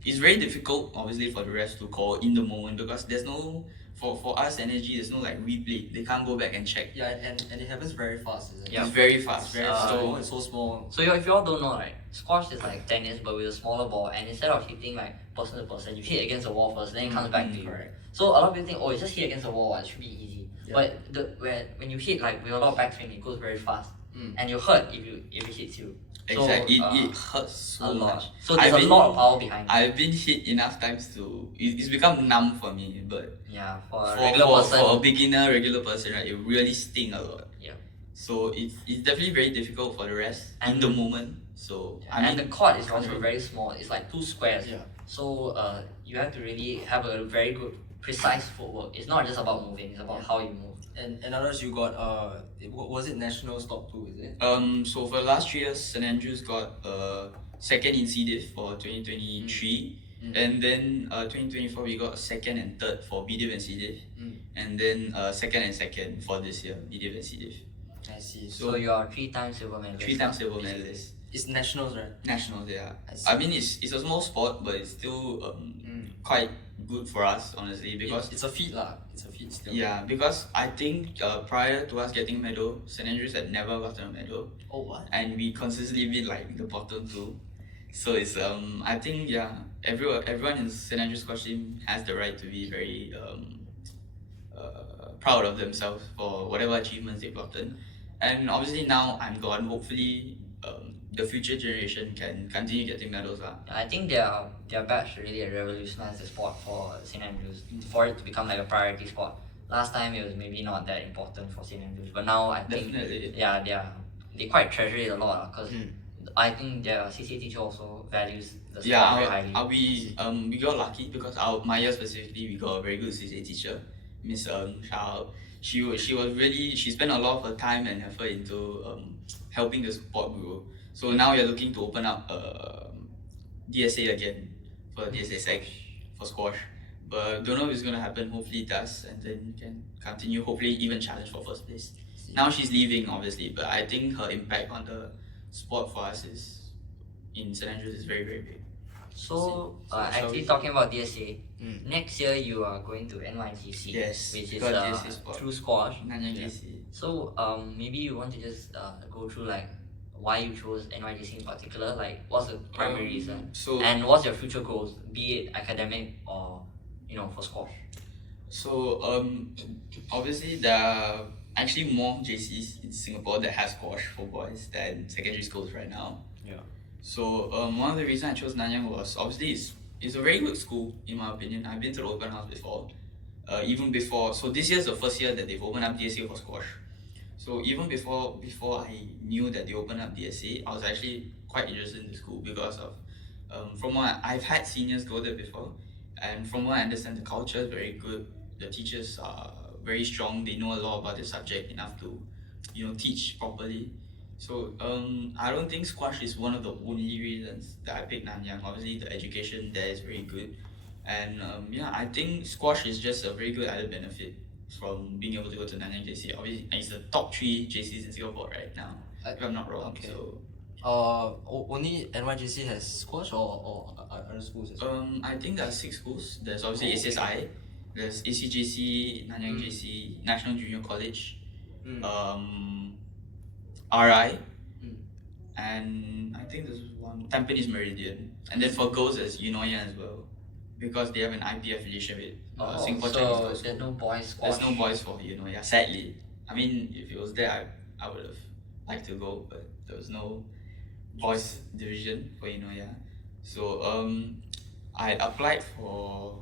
it's very difficult obviously for the refs to call in the moment because there's no for us energy there's no like replay. They can't go back and check. Yeah, and it happens very fast, isn't it? Yeah. It's very fast. It's very slow, it's so small. So if you all don't know, right, squash is like tennis but with a smaller ball, and instead of hitting like person to person, you hit against the wall first, then it comes back to you. Correct. So a lot of people think, oh, it's just hit against the wall, it should be easy. Yeah. But when you hit like with a lot of backswing, it goes very fast, and you hurt if it hits you. So, Exactly. It hurts so a lot. much. So there's I've a lot of power behind it. I've been hit enough times to it's become numb for me, but Yeah, for a for, regular for, person. for a beginner, regular person, right, it really sting a lot. Yeah. So it's definitely very difficult for the rest in And- the moment. So I and mean, the court is also very small. It's like 2 squares. Yeah. So you have to really have a very good, precise footwork. It's not just about moving. It's about how you move. And Aadarsh, you got was it nationals top 2, is it? so for the last 3 years, St Andrews got second in CDiv for 2023, and then 2024 we got second and third for BDiv and CDiv, and then second and second for this year BDiv and CDiv. I see. So you are 3 times silver medalist. 3 times silver medalist. It's nationals, right? Nationals, yeah. I see. I mean, it's a small sport, but it's still quite good for us, honestly, because It's a feat lah. It's a feat still. yeah, because I think prior to us getting a medal, St Andrews had never gotten a medal, Oh what? and we consistently been like the bottom 2. So it's I think yeah, everyone in St Andrews squash team has the right to be very proud of themselves for whatever achievements they've gotten. And obviously now I'm gone. Hopefully, the future generation can continue getting medals. I think their batch really revolutionized the sport for St. Andrews for it to become like a priority sport. Last time it was maybe not that important for St. Andrews, but now I think Definitely. they quite treasure it a lot because I think their CCA teacher also values the sport very Yeah, highly. we got lucky because my year specifically we got a very good CCA teacher, Miss Shao. She spent a lot of her time and effort into helping the sport grow. So now we are looking to open up DSA again for DSA sec for squash. But don't know if it's gonna happen. Hopefully it does, and then we can continue. Hopefully even challenge for first place. Now she's leaving obviously, but I think her impact on the sport for us in St. Andrews is very very big. So, actually talking about DSA, next year you are going to NYJC, Yes, which is got DSA sport. through squash. Nanyang JC. So, maybe you want to just go through like why you chose NYJC in particular, like what's the primary reason, and what's your future goals, be it academic or for squash. So obviously there are actually more JCs in Singapore that have squash for boys than secondary schools right now. Yeah. So one of the reasons I chose Nanyang was obviously it's a very good school in my opinion. I've been to the open house before. Even before, so this year is the first year that they've opened up DSA for squash. So even before I knew that they opened up DSA, I was actually quite interested in the school because of from what I've had seniors go there before, and from what I understand, the culture is very good. The teachers are very strong. They know a lot about the subject enough to, teach properly. So I don't think squash is one of the only reasons that I picked Nanyang. Obviously, the education there is very good, and I think squash is just a very good added benefit from being able to go to Nanyang JC. Obviously, it's the top 3 JCs in Singapore right now, if I'm not wrong. Okay. So only NYJC has squash or other schools as well? I think there are 6 schools. There's obviously ACSI, there's ACJC, Nanyang JC, National Junior College, RI, and I think there's one Tampines Meridian. And then for girls, there's Eunoia as well, because they have an IPF affiliation with Singapore Chinese so Girls there's School. no boys squash. There's no boys for Eunoia, sadly. I mean, if it was there, I would have liked to go, but there was no boys division for Eunoia. So I applied for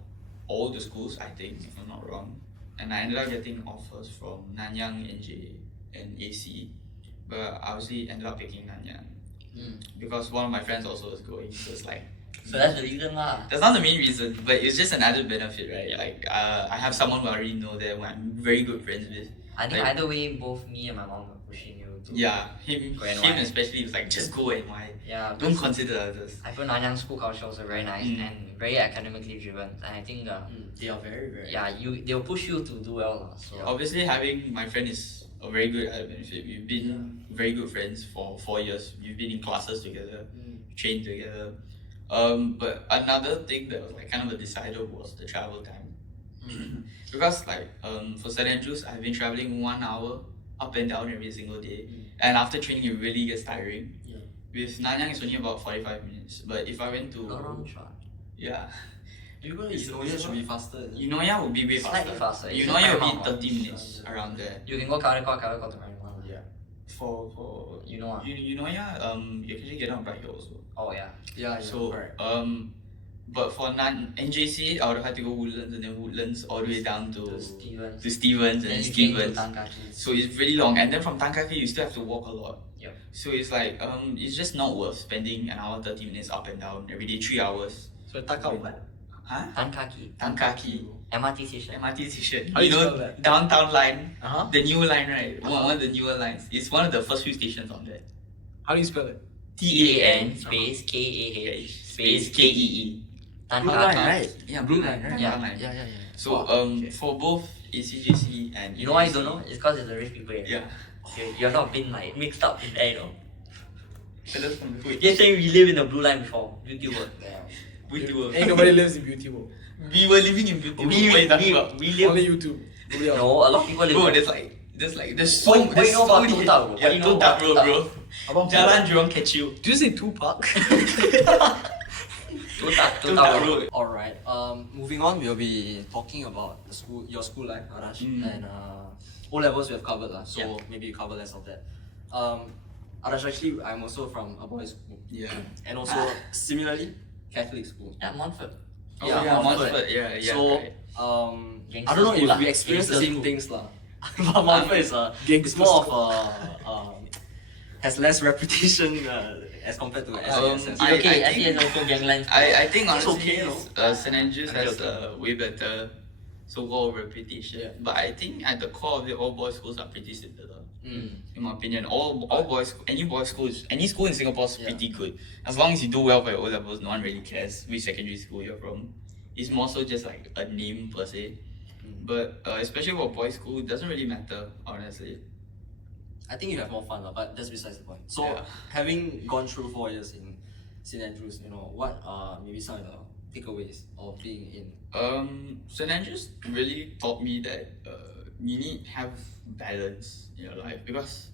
all the schools, I think, if I'm not wrong, and I ended up getting offers from Nanyang, NJ, and AC, but I obviously ended up picking Nanyang because one of my friends also was going, so it's like. So that's the reason lah. That's not the main reason, but it's just an added benefit, right? Like I have someone who I already know there, who I'm very good friends with. I think like, either way, both me and my mom were pushing you to him go NY. especially was like, just go NY. Yeah, Don't because consider others. I feel Nanyang school culture also very nice and very academically driven, and I think They are very, very they'll push you to do well lah. So Obviously, having my friend is a very good added benefit. We've been very good friends for 4 years. We've been in classes together, trained together. But another thing that was like kind of a decider was the travel time. Because like for St. Andrews, I've been traveling 1 hour up and down every single day, and after training it really gets tiring. With Nanyang it's only about 45 minutes, but if I went to Eunoia should be faster. Eunoia would be way Slightly faster. It's Eunoia just would be very 30 minutes around there. you can go Caldecott to Marymount. Yeah. For Eunoia. Eunoia, you actually get on Bright Hill also. Oh yeah. Yeah, So correct. but for NJC, I would have had to go Woodlands and then Woodlands all the way down to Stevens. Stevens Then and you came to Stevens. Tankaki. So it's really long, and then from Tankaki you still have to walk a lot. Yep. So it's like it's just not worth spending an hour 30 minutes up and down every day, 3 hours. So Taka what? Huh? Tankaki. Tankaki. MRT station. MRT station. How do you spell that? Downtown line, Uh-huh. the new line, right? One of the newer lines. It's one of the first few stations on there. How do you spell it? TAN space KAH space KEE. Blue line, Tankaki. right? Yeah, blue line, right? Yeah. Blue line. Yeah. So for both ACJC and You know why you don't know? It's because it's the rich people area. Yeah. You're not been like mixed up in there, Fellas from the hood. Just saying we live in the blue line before. Beauty world. Ain't nobody lives in Beauty World. We were living in Beauty. We What are you talking about? live. Only YouTube. Nobody else. No, a lot of people live Bro, there. there's so What you know about many- Total, bro? What Yeah, you know Total, about bro, Total? About Jalan Jurong catch you. Do you say Tupac? Total Total road. Road. Alright. Moving moving on, we'll be talking about your school life, Aadarsh, and O levels we have covered lah. So maybe you cover less of that. Aadarsh, actually, I'm also from a boys' school. Yeah. And also similarly, Catholic school. Yeah, Montfort. Montfort. Yeah. So Right. I don't know Gangster if we school experience the lah. same things lah. But Montfort is it's more of a has less reputation as compared to SES. It's okay, SES also gangland. I think It's honestly, okay, St. Andrews has a way better so-called reputation. Yeah. But I think at the core of it, all boys schools are pretty similar. Mm. In my opinion, all boys, any boys school, any school in Singapore is Yeah. pretty good. As long as you do well for your O levels, no one really cares which secondary school you're from. It's more so just like a name per se. But especially for boys school, it doesn't really matter, honestly. I think you have more fun lah, but that's besides the point. So Yeah. having gone through 4 years in St. Andrews, what are maybe some of the takeaways of being in? St. Andrews really taught me that you need to have balance in your life because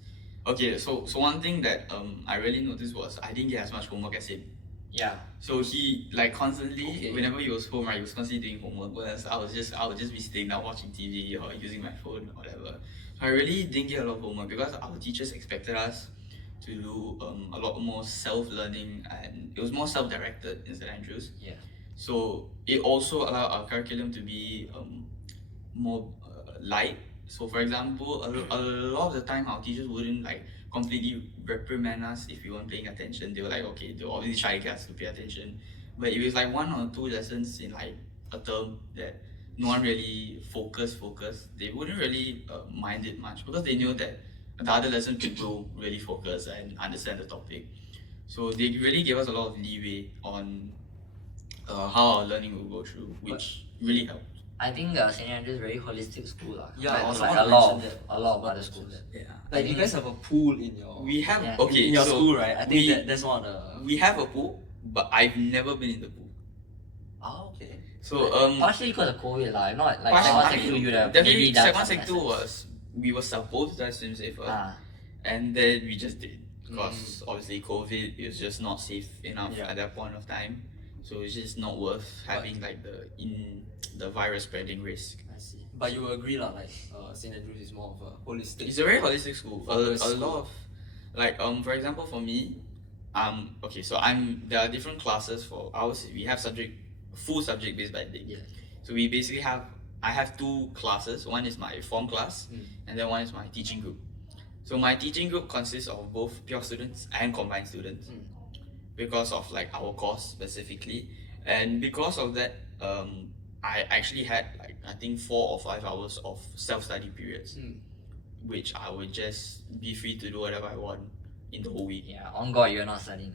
so one thing that I really noticed was I didn't get as much homework as him. Yeah. So he constantly whenever he was home, right, he was constantly doing homework, whereas I would just be sitting down watching TV or using my phone or whatever. So I really didn't get a lot of homework because our teachers expected us to do a lot more self-learning, and it was more self-directed in St. Andrews. Yeah. So it also allowed our curriculum to be more light. So for example, a lot of the time our teachers wouldn't like completely reprimand us if we weren't paying attention. They were like, okay, they'll obviously try to get us to pay attention. But if it's like 1 or 2 lessons in like a term that no one really focus, they wouldn't really mind it much because they knew that the other lesson people really focus and understand the topic. So they really gave us a lot of leeway on how our learning will go through, which really helped. I think St. Andrews is very holistic school lah. Yeah, I was like about a to lot mention of other schools. Yeah. Like you guys have a pool in your We have Yeah. in your so school, right? I think we- that's one of the. we have a pool, but I've never been in the pool. Oh, okay. So Partially because of COVID lah. If not like partially- Sec 1, Sec 2, you'd have definitely maybe done Sec 1, some Sec 2 lessons. we were supposed to have swim safer, Ah. and then we just did because obviously COVID is just not safe enough Yeah. at that point of time. So it's just not worth having like the virus spreading risk. I see. But you will agree lah, like St. Andrews is more of a holistic. It's a very holistic school. Focus A school. lot of like for example for me, so there are different classes for ours. We have full subject based binding. Yeah. So we basically I have 2 classes. One is my form class, and then one is my teaching group. So my teaching group consists of both pure students and combined students, because of like our course specifically, and because of that, I actually had like I think 4 or 5 hours of self-study periods, which I would just be free to do whatever I want in the whole week. Yeah, on God, you're not studying.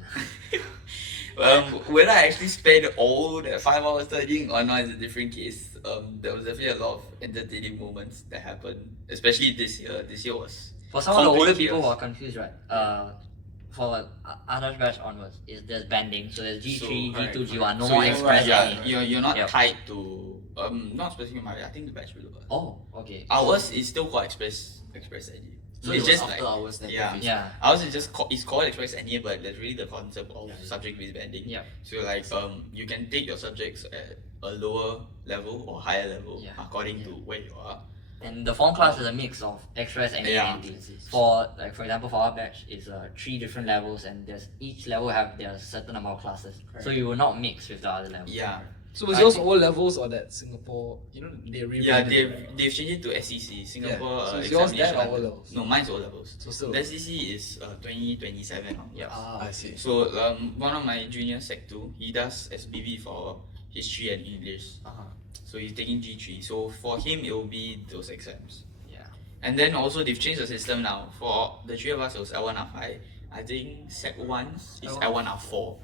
Whether I actually spent all that 5 hours studying or not is a different case. There was definitely a lot of entertaining moments that happened, especially this year. This year was For some of the older complete people who chaos. are confused, right? For Aadarsh batch onwards, there's banding. So there's G3, So, G2, G1, no So more you're- express. Yeah, any. you're not Yep. tied to not specifically my. I think the batch below us. Oh, okay. Ours is still called express NYJC. So it's it was just after like hours that yeah. you Yeah. Ours is just it's called express NYJC, but there's really the concept of subject-based banding. Yeah. So like you can take your subjects at a lower level or higher level according to where you are. And the form class is a mix of express and Yeah. ANT. For example, for our batch, it's 3 different levels, and each level have their certain number of classes. So you will not mix with the other levels. Yeah. So was I yours think- O levels or that Singapore? They rebranded. Yeah, it, right? they've changed it to SEC, Singapore So is yours that Examination or O Levels. levels? No, mine's O levels. So still. The SEC is 2027 onwards. Yeah. I see. So one of my juniors, Sec 2, he does SBB for history and English. So he's taking G3. So for him, it will be those exams. Yeah. And then also they've changed the system now. For the 3 of us, it was L1 R5. I think Sec 1 is L1 R4.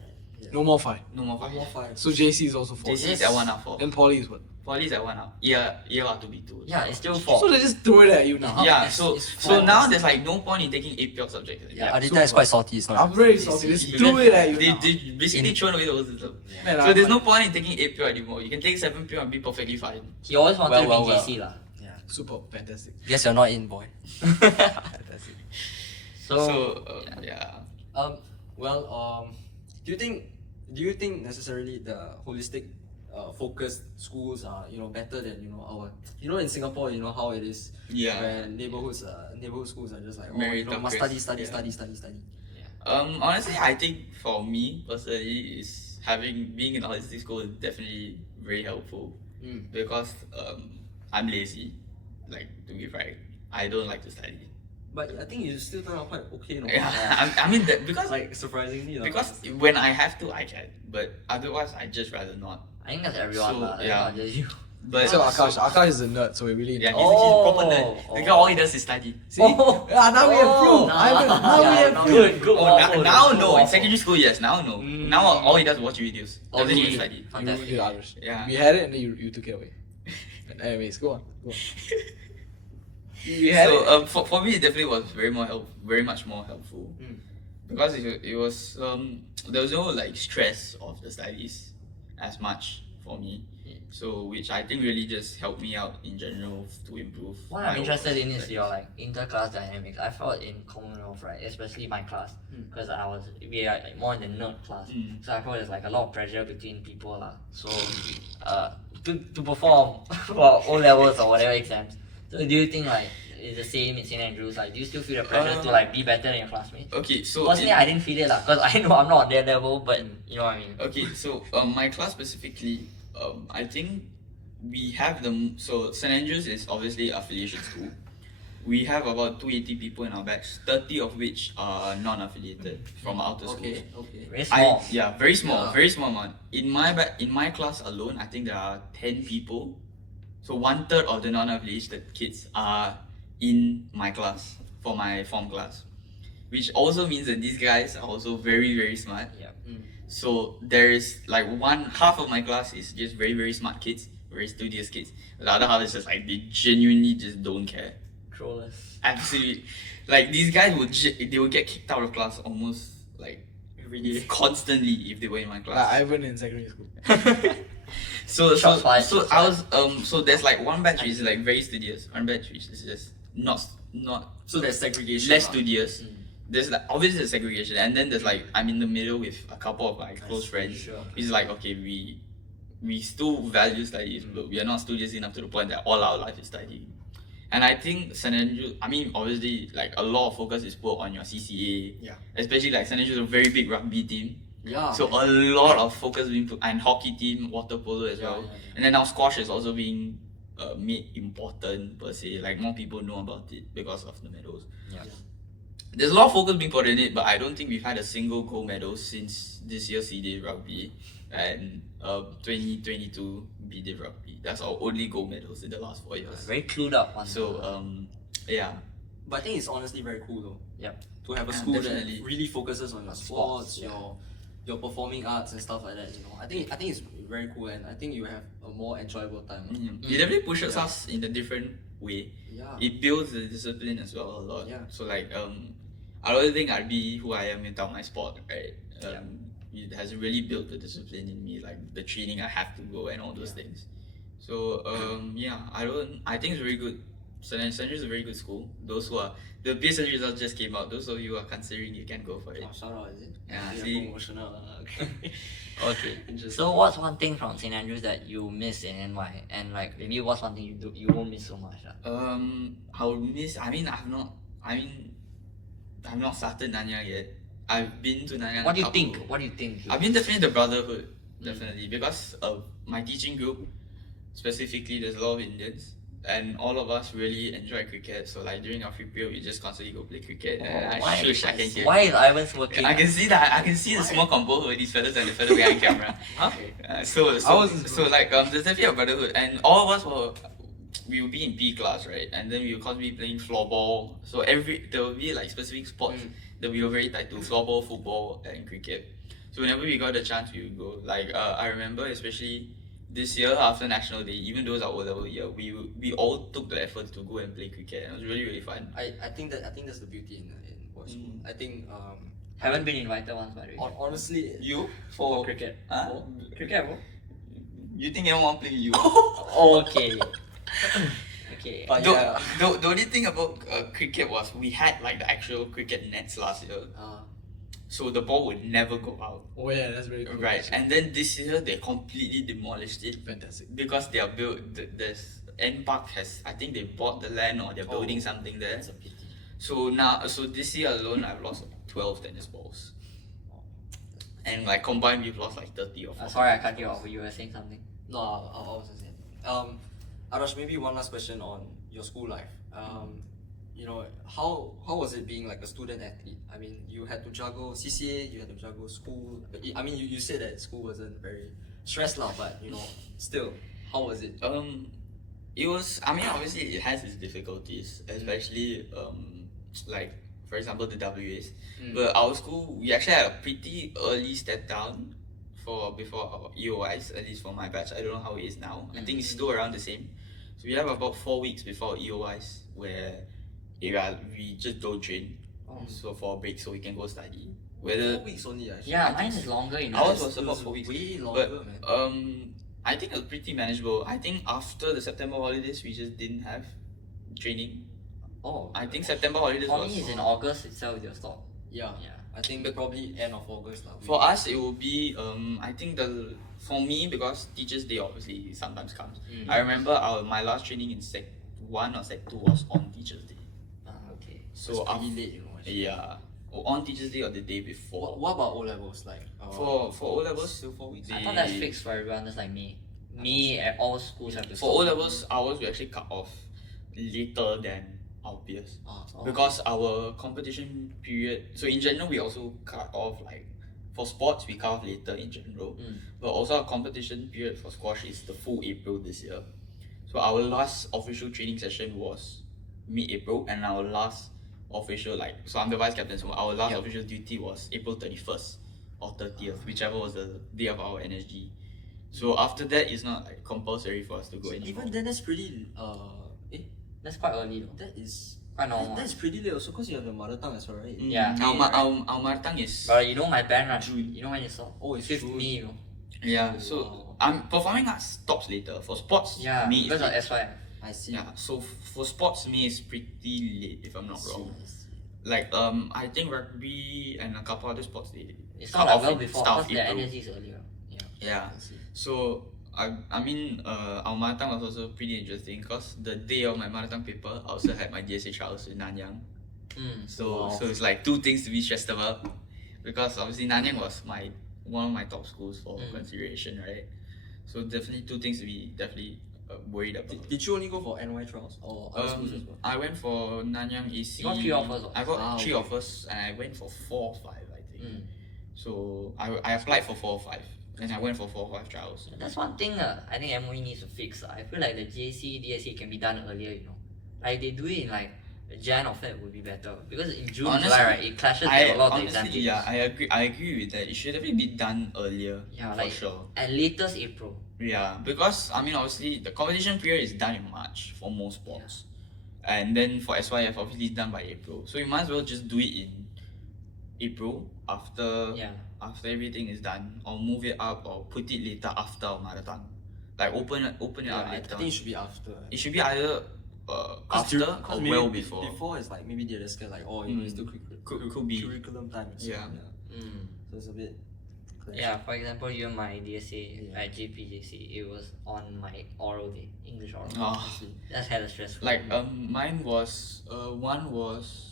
No more 5. No more 5. More 5. So JC is also 4. JC is L1 R4. Then Poly is what? Poly is L1 R. Yeah, R2 B2. Yeah, it's still 4. So they just throw it at you now. Yeah, It's so four. now there's like no point in taking 8 pure subjects. Yeah, Aditya is quite salty. It's not. I'm very salty. They just threw it at you now. They basically thrown away the whole system. Man, So I'm there's no like, point in taking 8 pure anymore. You can take 7 pure and be perfectly fine. He always wanted to be Well. JC lah. super fantastic. Guess you're not in, boy. Fantastic. So, yeah. Do you think necessarily the holistic focused schools are better than our in Singapore how it is Yeah. where neighborhood schools are just like Very must tough, study yeah. study. Honestly, I think for me personally, is being in a holistic school is definitely very helpful because I'm lazy. Like, to be frank, I don't like to study. But I think you still turn out quite okay, no? Yeah, I mean because Like surprisingly, because when I have to, I can, but otherwise, I just rather not. I think that's everyone, So, lah. That's yeah. not just you. But So Akash is a nerd, so we really yeah, know. he's a proper nerd. Oh, Because all he does is study. See? Now we have proof. Now we have proof. Good. Now no. In secondary school, yes. Now no. Now all he does is watch videos. Doesn't Okay. even study. Fantastic. You Aadarsh. Yeah. We had it and then you took it away. Anyways, go on. We had it. So for me, it definitely was very much more helpful because it was there was no like stress of the studies as much for me. So which I think really just helped me out in general to improve. What my I'm interested in is studies. your like inter-class dynamics. I felt in Commonwealth, right, especially my class, because we are like, more in the nerd class. So I felt there's like a lot of pressure between people, lah. So to perform for O levels or whatever exams. So do you think like it's the same in St. Andrews? Like, do you still feel the pressure to like be better than your classmates? Okay, so Personally, I didn't feel it, lah, because I know I'm not on their level, but you know what I mean. okay, so my class specifically, I think we have so St. Andrews is obviously affiliation school. We have about 280 people in our batch, 30 of which are non-affiliated from outer schools. Okay. Very small. Very small, Yeah. very small amount. In my class alone, I think there are 10 people. So 1/3 of the non-affiliated kids are in my class for my form class, which also means that these guys are also very, very smart. Yeah. So there is like half of my class is just very, very smart kids, very studious kids. The other half is just like they genuinely just don't care. Trollers. Absolutely, like these guys they would get kicked out of class almost like Every day. constantly if they were in my Like class. Ivan in secondary school. So fired, so shots I was so there's like one batch which is like very studious, one batch which is just not So there's segregation. less lah. studious. There's like obviously there's segregation, and then there's like I'm in the middle with a couple of my close friends. Sure. It's like okay, we still value studies, but we are not studious enough to the point that all our life is studying. And I think St. Andrews, I mean obviously like a lot of focus is put on your CCA. Yeah. Especially like St. Andrews is a very big rugby team. Yeah. So a lot of focus being put, and hockey team, water polo as well. Yeah. And then now squash is also being made important per se. Like more people know about it because of the medals. Yeah. There's a lot of focus being put in it, but I don't think we've had a single gold medal since this year's C-Day rugby and 2022 B-Day rugby. That's our only gold medals in the last 4 years. Very clued up one. So yeah. But I think it's honestly very cool though. Yep. To have a Yeah, school definitely. that really focuses on your sports, yeah. your performing arts and stuff like that. I think it's very cool, and I think you have a more enjoyable time. It definitely pushes us in a different way. Yeah. It builds the discipline as well a lot. Yeah. So like I don't think I'd be who I am without my sport, right? It has really built the discipline in me, like the training I have to go and all those things. So I think it's very good. St. Andrews is a very good school. Those who are the PSL results just came out. Those of you who are considering, you can go for it. Oh, shout out, is it? Yeah, Yeah, see? promotional. Okay. Okay. Interesting. So what's one thing from St. Andrews that you miss in NY, and like maybe what's one thing you won't miss so much? I would miss. I've not started Nanyang yet. I've been to Nanyang. What do a you think? couple- What do you think? I've been definitely the brotherhood, definitely because my teaching group, specifically, there's a lot of Indians, and all of us really enjoy cricket. So like during our free period, we just constantly go play cricket. And I can hear. Why is Ivan's working? I can see that. I can see the small combo with these fellas and the fellow behind camera. So there's definitely a brotherhood, and all of us we will be in P class, right? And then we will constantly be playing floorball. So there will be like specific sports that we were very tied to: floorball, football, and cricket. So whenever we got the chance, we would go. Like I remember, especially this year after National Day, even though it's our O-level year, we all took the effort to go and play cricket. And it was really, really fun. I think that's the beauty in boys school. I think Haven't been invited once, by the way. honestly You For cricket. Huh? For cricket, bro. You think anyone want to play you? Okay. Okay. But The only thing about cricket was we had like the actual cricket nets last year. so the ball would never go out. Oh yeah, that's very cool. Right, and then this year they completely demolished it Fantastic. because they are built. There's N Park has, I think they bought the land or they're building something there. That's a pity. So this year alone, I've lost like 12 tennis balls, and like combined we've lost like 30 or 40. Sorry, I cut you off. You were saying something. No, I was just saying. Aadarsh, maybe one last question on your school life. You know, how was it being like a student athlete? I mean, you had to juggle CCA, you had to juggle school. I mean, you said that school wasn't very stressed out, but you know, still, how was it? It was. I mean, obviously it has its difficulties, especially like for example the WAs. But our school, we actually had a pretty early step down before our EOIs, at least for my batch. I don't know how it is now. I think it's still around the same. So we have about 4 weeks before EOIs where we just don't train. So for a break, so we can go study. 4 weeks only, actually. Yeah, mine is longer. You know. Ours was about 4 weeks. Way longer, But man. I think it was pretty manageable. I think after the September holidays, we just didn't have training. Oh, I think September holidays For was. me, it's in August itself. You'll stop. yeah. Yeah. I think probably end of August. For us, it will be I think for me, because Teachers' Day obviously sometimes comes. I remember my last training in Sec 1 or Sec 2 was on Teachers' Day. Okay. So it's pretty late, you know. Actually. yeah, or on Teachers' Day or the day before. What about O levels? Like For O levels, still 4 weeks. I thought that's fixed for everyone. That's like me. Me at all schools have to. For O levels, ours we actually cut off later than our peers. Because our competition period, so in general we also cut off like for sports we cut off later in general, but also our competition period for squash is the full April this year. So our last official training session was mid-April, and our last official, like, so I'm the vice captain, so our last official duty was April 31st or 30th, whichever was the day of our NSG. So after that, it's not like compulsory for us to go anymore. Even then, that's pretty. That's quite early though. That is. Quite normal. That's pretty late also because you have the mother tongue as well, right? Yeah. Our mother tongue is. But you know my band, right? You know when it stopped? Oh, it's 5th June. May, you know. Yeah, so performing arts stops later. For sports, Yeah, May is because of late. SY. I see. Yeah, so for sports, May is pretty late if I'm not wrong. I see. Like I think rugby and a couple other sports they It's cut not like off well in before start because of their April. energy is earlier. Yeah. Yeah, I see. so I mean our mother tongue was also pretty interesting because the day of my mother tongue paper I also had my DSA trials in Nanyang. So it's like two things to be stressed about, because obviously Nanyang was one of my top schools for consideration, right? So definitely two things to be worried about. Did you only go for NY trials or other schools as well? I went for Nanyang AC. You got 3 offers, or? I got Ah, 3 okay. offers and I went for 4 or 5, I think. So I applied for 4 or 5 and I went for 4 or 5 trials. That's one thing I think MOE needs to fix. I feel like the JC, DSC can be done earlier, you know. Like they do it in like Jan or Feb would be better. Because in June, Honestly, July, right, it clashes with a lot of the exam dates. Yeah, I agree with that. It should definitely be done earlier. Yeah, for like sure. at latest April. Yeah, because I mean obviously the competition period is done in March for most sports. And then for SYF obviously it's done by April. So you might as well just do it in April after everything is done, or move it up or put it later after our mother tongue. Like open it up I later. think it should be after. It should be either after or maybe well before. Before it's like maybe they're just scared like, oh, you know, it's still Could be. curriculum time. And stuff, Yeah. So it's a bit. Yeah, for example, even my DSA at JPJC, it was on my oral day, English oral. Oh. That's hella stressful. Like mine was one was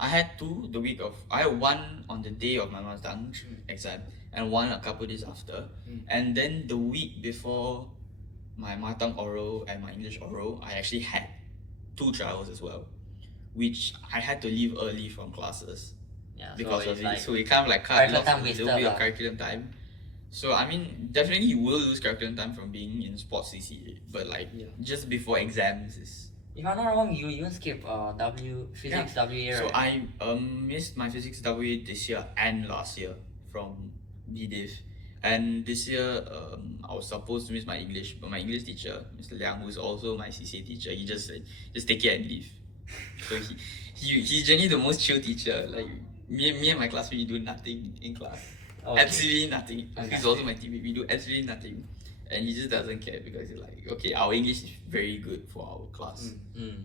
I had one on the day of my mother tongue exam and one a couple days after, and then the week before my mother tongue oral and my English oral I actually had 2 trials as well, which I had to leave early from classes yeah, because so of it's it. like So we kind of like cut curriculum off time a wasted little bit of lah. curriculum time. So I mean definitely you will lose curriculum time from being in sports CCA, but like just before exams is. If I'm not wrong, you even skip physics WA, right? So I missed my physics WA this year and last year from BDiv. And this year I was supposed to miss my English, but my English teacher, Mr. Liang, who's also my CCA teacher, he just said, just take it and leave. So he's generally the most chill teacher. Like me and my classmate, we do nothing in class. Okay. Absolutely nothing. Okay. He's also my teammate. We do absolutely nothing. and he just doesn't care because he's like, okay, our English is very good for our class.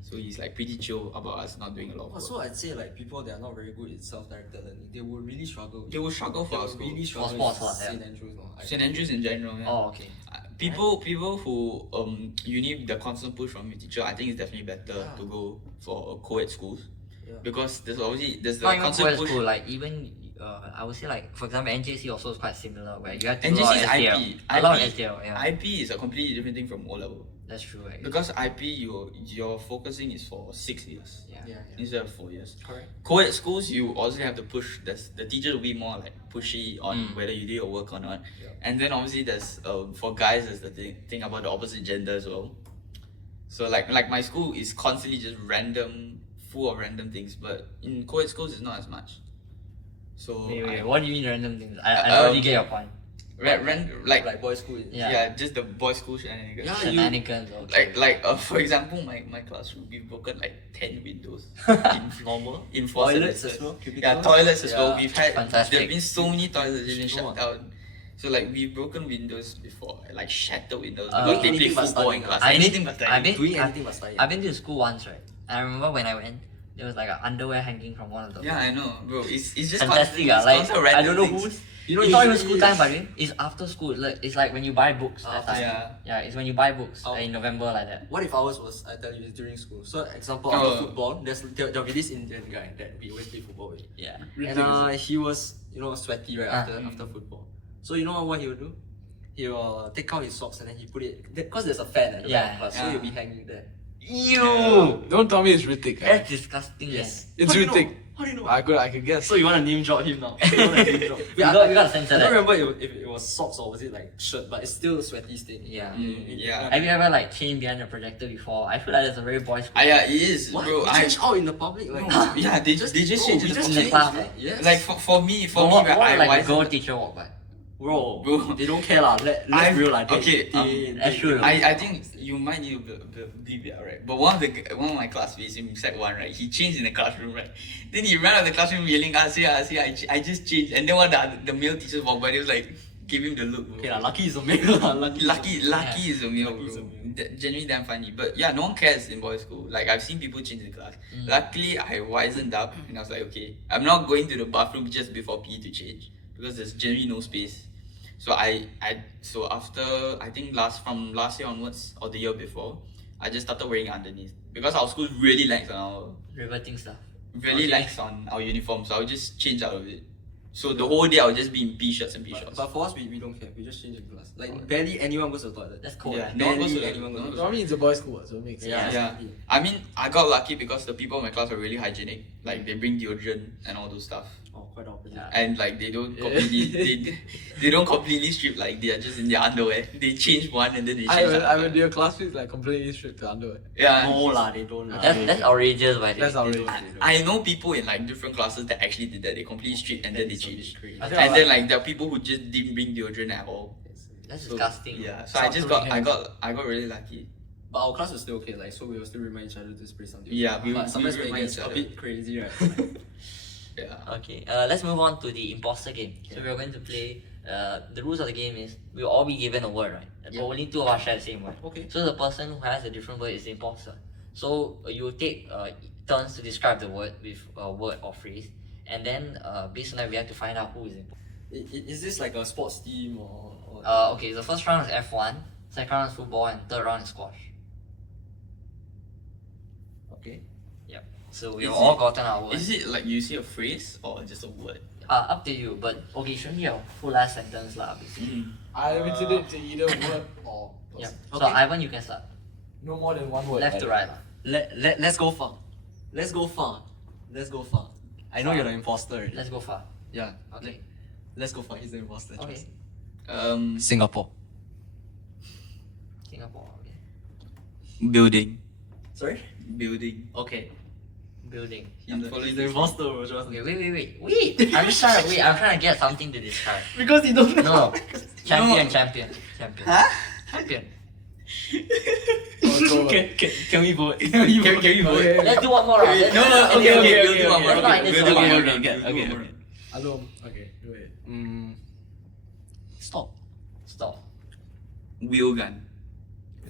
So he's like pretty chill about us not doing a lot of work. So I'd say like people that are not very good in self-directed learning, they will really struggle. They will struggle for our school. Really struggle sports, with yeah. St. Andrews. No? St. Andrews in general, yeah. Oh, okay. People who you need the constant push from your teacher, I think it's definitely better to go for co-ed schools. Because there's the Not even constant co-ed push. school, like even I would say like for example NJC also is quite similar where you have to NJC do a lot is of IP. SDL. A lot of SDL, yeah. IP is a completely different thing from O level. That's true, right? Because IP your focusing is for 6 years. Yeah. Instead of 4 years. Correct. Co-ed schools, you also have to push. The teacher will be more like pushy on whether you do your work or not. And then obviously there's for guys there's the thing about the opposite gender as well. So like my school is constantly just full of random things, but in co-ed schools it's not as much. So Wait, what do you mean random things? I don't really get your point. Like boys' school. Yeah. just the boys' school shenanigans. Yeah, Shenanigans, okay. For example, my classroom we've broken like 10 windows Normal. in 4 Toilets semesters. as well. Yeah, toilets as well. Yeah. We've had Fantastic. there've been so many toilets that have been Sure. shut down. So like we've broken windows before, like shattered windows Doing because they play anything but football in studying, class. right? Anything but studying. Doing anything but studying. I've been to school once, right? I remember when I went, there was like an underwear hanging from one of the Yeah, I know, bro. It's just fantastic. constant, Like constant I random don't know things. who's. It's not even school time, by the way. It's after school. It's like when you buy books. That time. Yeah. It's when you buy books Oh. in November like that. What if ours was, I tell you, it's during school? So, example, Oh. after football, there'll be this Indian guy that we always play football with. Yeah. And he was, sweaty right after football. So, you know what he would do? He will take out his socks and then he put it, because there's a fan at the back of class, so he'll be hanging there. Ew! Don't tell me it's Ritik. That's disgusting. Yes. It's How do you Ritik. know? How do you know? I could guess. So you want to name drop him now? You want to name drop? We gotta censor I that. don't remember if it was socks or was it like shirt, but it's still a sweaty stain. Yeah. Yeah. Have you ever like changed behind the projector before? I feel like that's a very boys' school. Yeah, it is, What? bro. You change out in the public? Like, Yeah, they just change we it. just in the changed, class, right? Yes. Like for me, What where I like a wasn't- girl teacher walk by? Bro, Bro. they don't care lah. Let's real like okay, that's true. I think you might need to believe it, right? But one of my classmates in Sec 1, right? He changed in the classroom, right? Then he ran out of the classroom yelling, see, I just changed. And then one of the male teachers walked by, they was like, give him the look. Bro. Okay lah, lucky is a male lah. Lucky is a male, Lucky is a bro. male. Genuinely damn funny. But yeah, no one cares in boys' school. Like I've seen people change in class. Luckily, I wisened up and I was like, okay, I'm not going to the bathroom just before PE to change because there's generally no space. So so after I think from last year onwards or the year before, I just started wearing underneath because our school really lax on our uniform. So I would just change out of it. So the whole day I would just be in P shirts and P shorts. But for us, we don't care. We just change in class. Like barely anyone goes to the toilet. That's cool. Yeah, Right? no one goes to Barely anyone goes to the I mean, it's a boys' school, so it makes sense. Yeah. Yeah. I mean, I got lucky because the people in my class are really hygienic. Like they bring deodorant and all those stuff. Oh, quite the opposite. Yeah. And like they don't completely they don't completely strip, like they are just in their underwear. They change one and then they change the I other. mean, your classmates like completely strict to underwear. Yeah. No lah, they don't lah. That's outrageous, by the way. That's outrageous. I know people in like different classes that actually did that. They completely stripped and then they changed. I think And then like there are people who just didn't bring deodorant at all. That's So, disgusting. Yeah. So I got really lucky. But our class was still okay, like so we will still remind each other to spray something. Yeah, but sometimes when it remind gets each a other. bit crazy, right? Yeah. Okay, let's move on to the imposter game. So we're going to play. The rules of the game is we'll all be given a word, right? But only two of us share the same word. Okay. So the person who has a different word is the imposter. So you take turns to describe the word with a word or phrase, and then based on that we have to find out who is imposter. Is this like a sports team or? Okay, the first round is F1, second round is football, and third round is squash. Okay. Yep. So we've Is all it- gotten our word. Is it like you say a phrase or just a word? Up to you, but okay, show me your full last sentence lah, basically. I limited it to either word or Yeah. person. So Ivan, you can start. No more than one word. Left to right lah. Let's go far. Let's go far. Let's go far. I know you're the imposter already. Let's go far. Yeah. Okay. Let's go far. He's the imposter. Okay. Singapore. Singapore. Okay. Building. Sorry? Building. Okay. Building. I'm He's following the this. imposter, bro. Trust Okay, me. wait. I'm just trying to wait. I'm trying to get something to describe. Because you don't know. No. Champion. Huh? Champion. Can we vote? Can we vote? Okay. Let's do one more round. No, okay, we'll do one more. Let's not end this We'll do over. one more. okay, We'll do okay, one more. okay. Alone. Okay, do it. Stop. Stop. Wheel gun.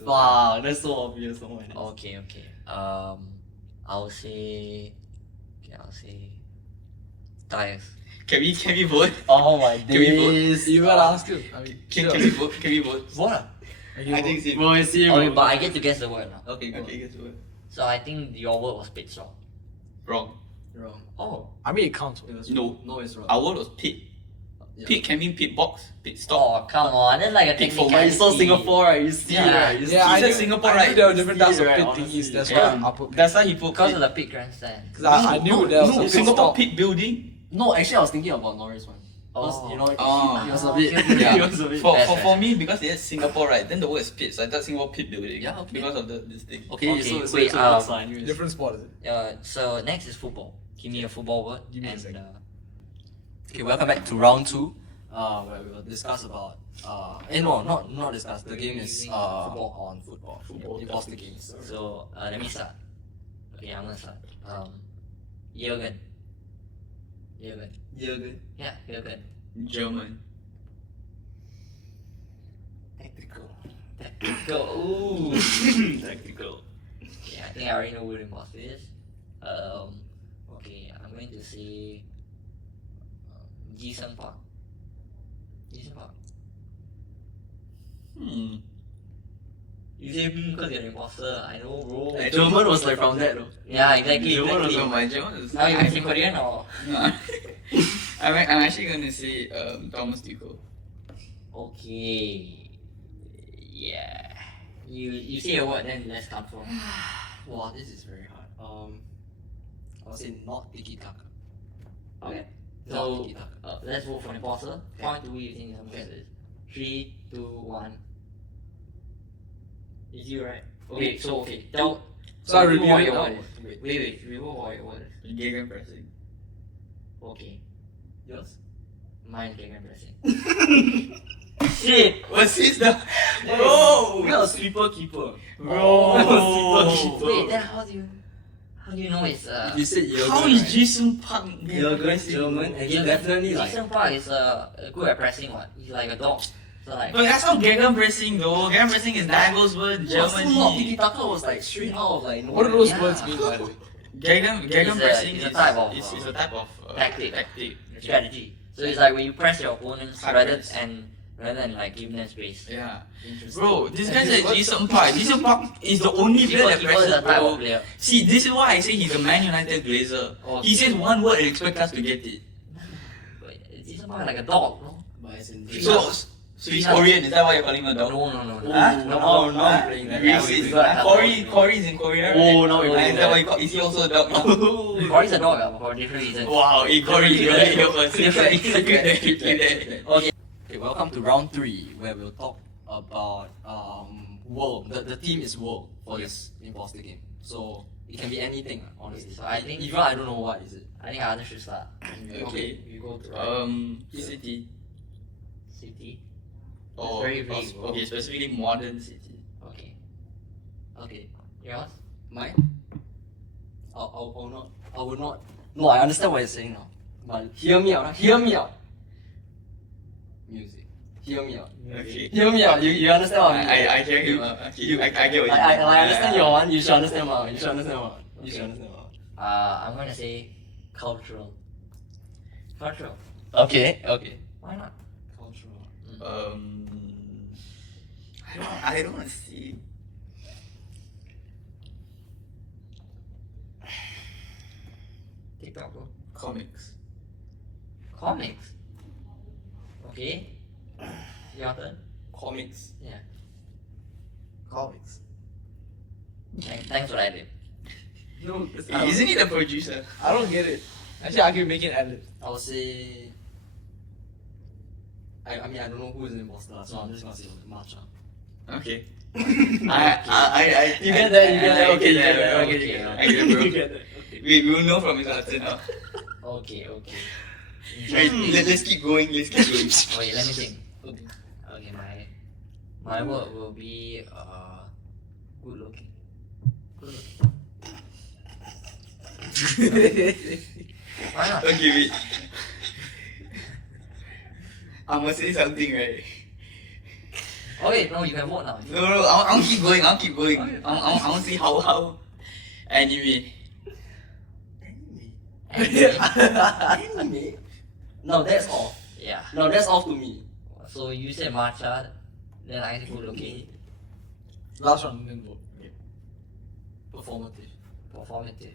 Wow, that's so obvious. Oh my God. Okay. I'll say tires. Can we vote? Oh my Can we vote? days. You gotta ask him. I mean, Can sure. we vote? Can we vote? What? I think it's Bro, it's him. Okay, but I get to guess the word now. Okay, go. Okay, guess what? So I think your word was pit stop. Wrong. Wrong. Oh, I mean, it counts. it was No. wrong. No, it's wrong. Our word was pit. Yeah. Pit can mean pit box, pit stop. Oh, come on. That's like a Pit technicality. for But you saw Singapore, right? You see, Yeah. right? You Yeah, see. I said knew, Singapore, I knew right? there were different types of Right, pit honestly. thingies. That's Yeah. why I put That's why he put Because pit. of the pit grandstand. Because I knew there was No, a pit Singapore stop. pit building. No, actually, I was thinking about Norris one. Because, Oh. you know, Oh. he was a bit. Okay, okay. He was a bit. For That's for me, because it is Singapore, right? Then the word is pit, so I thought Singapore pit building. Yeah, okay. Because of this thing. Okay, Okay, so wait, what's that anyways? Different sport, is it? So next is football. Give me a football word. Give me a and, second. Okay, welcome back to round 2. Where we will discuss about no, not discuss. The game is football. Football. Imposter games. So let me start. Okay, I'm gonna start. Jürgen. Jürgen. Yeah, Jürgen. German. Tactical. Tactical. Ooh. Tactical. Okay, I think I already know who the imposter is. Okay, I'm going to say Jisung Park. Jisung Park. Hmm. You say because you're an imposter. I know, bro. I German was like from that though. Yeah, exactly. German was exactly. on my German. is- Now you can say Korean or? No. I'm actually gonna say Thomas Tuchel. Okay. Yeah. You say a word, then let's confirm. Wow, this is very hard. I'll say not tiki taka. Okay. Not So tiki taka. let's vote for an imposter. Point to who you think is imposter. 3, 2, 1. Is you right? Okay. So okay. Tell. So I review review what it your now. word is. Wait. Review what your word is. Gegen pressing. Okay. Yours? Mine Dragon pressing. Shit. What's his the? We got a sweeper keeper. Bro. Wait. Then how do you know it's You said Jürgen. How is right? Jason Park? Jürgen German and he definitely like. Jason Park is good at pressing. What? He's like a dog. So like. But that's not Gegen pressing though. Gegen pressing is Dago's word in Not Germany. tiki taka was like straight out of like What do nowhere. those Yeah. words mean, by the way? Gegen It's a- pressing it's a is type of, is a type of tactic. Tactic. Strategy. So it's like when you press your opponents Hard rather press. than like giving them space. Yeah. Interesting. Bro, this guy And said his what? Jason Park. Jason Park is the only player that Because he was presses, a type of bro. player. See, this is why I say he's a Man United Glazer. Oh, He says one word and expect us to get it. But Jason Park like a dog, no? But as in So he's Korean. Is that why you're calling him a No, dog? no. Huh? No, now I'm playing that. Racist. Yeah, Corey is in Korea. Oh, right? now we're Is playing that why that. you call? Is he also a dog? Corey's a dog for different reasons. Wow, Corey is really help us. Okay, welcome to round 3 where we'll talk about world. The theme is world for this imposter game. So it can be anything, honestly. So I think- even I don't know what is it. I think Aadarsh should start. Okay. You go to City. city. Or very vague, bro. okay, specifically modern city. Okay. Okay, Yours? mine. I'll not. I will not. No, I understand what you're saying now. But hear me out. Hear me out. Music. Hear me out. Okay. Hear me out. You understand what I mean? I hear him. I get what you I understand your one. You should understand mine. You should understand mine. You should understand mine. I'm gonna say cultural. Cultural. Okay. Okay. Why not? Cultural. I don't see. TikTok, bro. Comics. Comics. Okay. Your turn. Comics. Yeah. Comics. Thanks for that. Dave. No, Isn't he the producer? I don't get it. Actually, I can make it ad lib. I'll say. I mean I don't know who is an imposter, so I'm just gonna say matcha. Okay. I You get that, you get that, okay, you I get that, I okay, get it, okay. I get it, bro. You get that, okay. We will know from his answer now. Okay. Right, let's keep going. Let's keep going. Wait, let me think. Okay. Okay, my word will be good looking. Why not? Okay, wait. I must say something, right? Okay, no, you can vote now. No, I want to keep going. I want to see how. Anime. Anime? No, that's off. Yeah. No, that's off to me. So you said matcha, then I vote okay. Last one, then vote. Performative. Performative.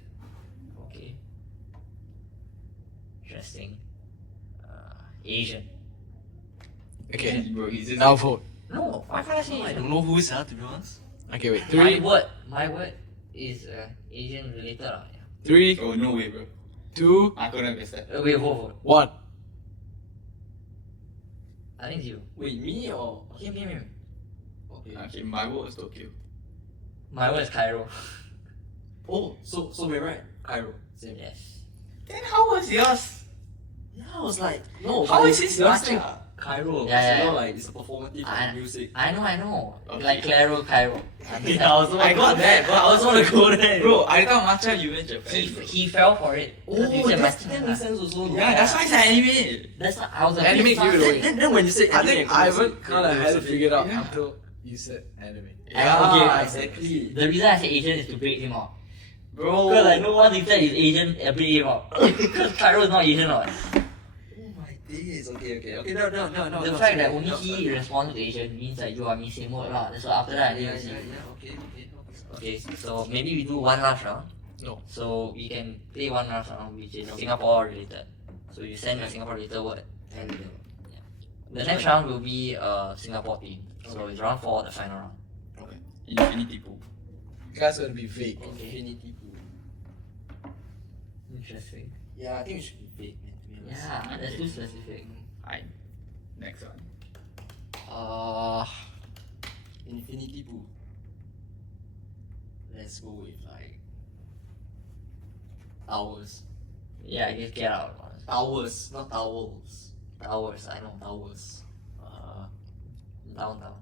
Okay. Interesting. Asian. Okay, Bro, it's just now vote. No, why can't I say I Asian? don't know who is that, to be honest. Okay, wait. My word is Asian related. Yeah. 3, Oh, no way, bro. 2, I couldn't guess that. Wait, vote. 1. I think you. Wait, me or? Me. Okay. Okay, my vote is Tokyo. My word is Cairo. Oh, so we're right. Cairo. Same. Yes. Then how was yours? Yeah, I was like, no. How but is this the last thing, matcha? Cairo. Yeah. You know, like it's a performative I- music. I know. Okay. Like Cairo. Yeah, I was I got that, but I was want to go there. Bro, I thought matcha you went Japan. He fell for it. Oh, You said that matcha. makes sense also. Yeah, that's why I said anime. That's not. I was a Anime bit give it fast. away. Then when you say I anime think and Ivan music, kind of it had was to a bit- figure it out yeah. until you said anime. Yeah, Okay. exactly. The reason I say Asian is to break him up. Bro. Because like no one thinks that he's Asian, break him up. Because Cairo is not Asian, what? Oh my days. Okay. No. The fact that only he responded to Asian means that you are me same word lah. That's why after that I Yeah. didn't see. Okay. Okay, so maybe we do one last round. No. So we can play one last round which is Singapore related. So you send your Singapore related word. And The next round will be Singapore team. So it's round 4, the final round. Infinity Pool. You guys gotta be vague. Infinity Pool. Interesting. Yeah, I think it should be vague, man. To be honest. Yeah, that's too specific. Alright. Next one. Infinity Pool. Let's go with like towers. Yeah, I guess get out. Towers, not towels. Towers, I know. Towers. Downtown.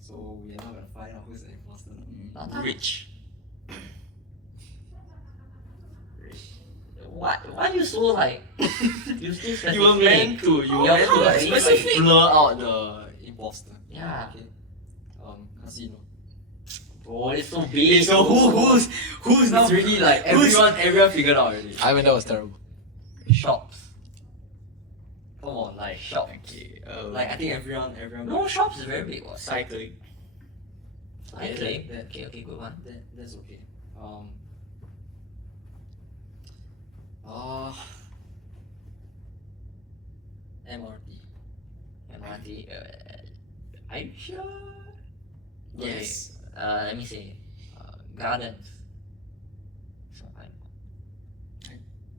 So we are not gonna find out who's the imposter. Rich. Why are you so like you still specific? You were meant to. You were You're meant to like, specific. blur out the imposter. Yeah. Okay. Casino. Bro, it's so big. So who's now? It's really like everyone figured out already. Ivan, that was terrible. Shops. Come on, like Shop. Okay. like I think everyone. No, shops is very big. What? Cycling. Cycling. that- Okay, good one. That's okay. MRT. MRT. Are you sure? Yes. Okay, let me see. Gardens.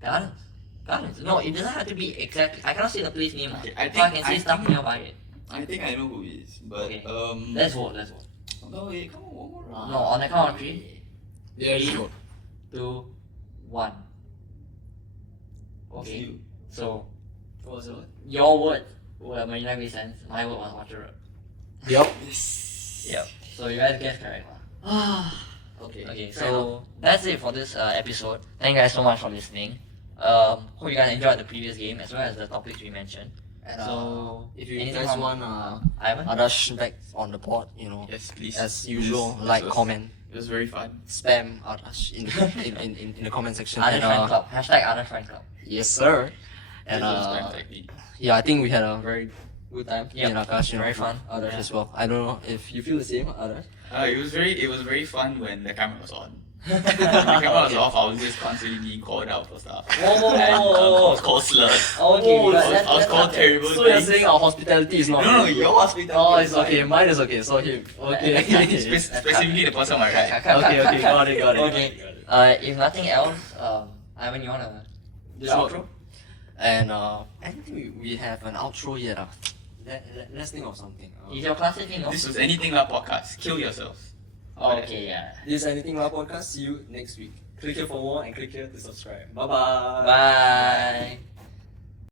Gardens. No, it doesn't have to be exactly. I cannot say the place name. Okay, I can say stuff nearby it. I think I know who it is, but Okay. Let's vote. No, wait, come on, one more round. No, on the count of 3, Yeah, just vote. 2, 1. It's Okay. you. So What was it? your word were Marina Bay Sands. My word was Orchard Road. Yup. Yep. So you guys guessed correct. Okay. Okay, fair enough. so that's it for this episode. Thank you guys so much for listening. Hope you guys enjoyed the previous game as well as the topics we mentioned. And, So if you anything guys on- want Ivan? Aadarsh back on the board, you know, Yes, please. as usual, This like, was- comment, It was very fun. spam Aadarsh in the comment section. Other And, Friend Club. Hashtag Other Friend Club. yes, sir. And This was very technique. yeah, I think we had a very good time. Yep. In Aakash, you know, Very fun. Aadarsh Yeah. as well. I don't know if you feel the same, Aadarsh. It was very fun when the camera was on. When the camera was off, I was just constantly being called out for stuff. Whoa. And I was called slurs. Okay, Oh, but so- that's- I was that's called not- terrible So you're things. saying our hospitality is not No, good? your hospitality. Oh, was it's okay. fine. Mine is okay. So him. Okay. Specifically the person on my right. Okay. Got it. Okay. If nothing else, Ivan, you wanna do the Sure. outro? And I don't think we have an outro yet. Let's think of something. Is your classic thing? This was Anything Lab Podcast. Kill yourselves. Okay, yeah. This is Anything Lab Podcast. See you next week. Click here for more and click here to subscribe. Bye-bye. Bye.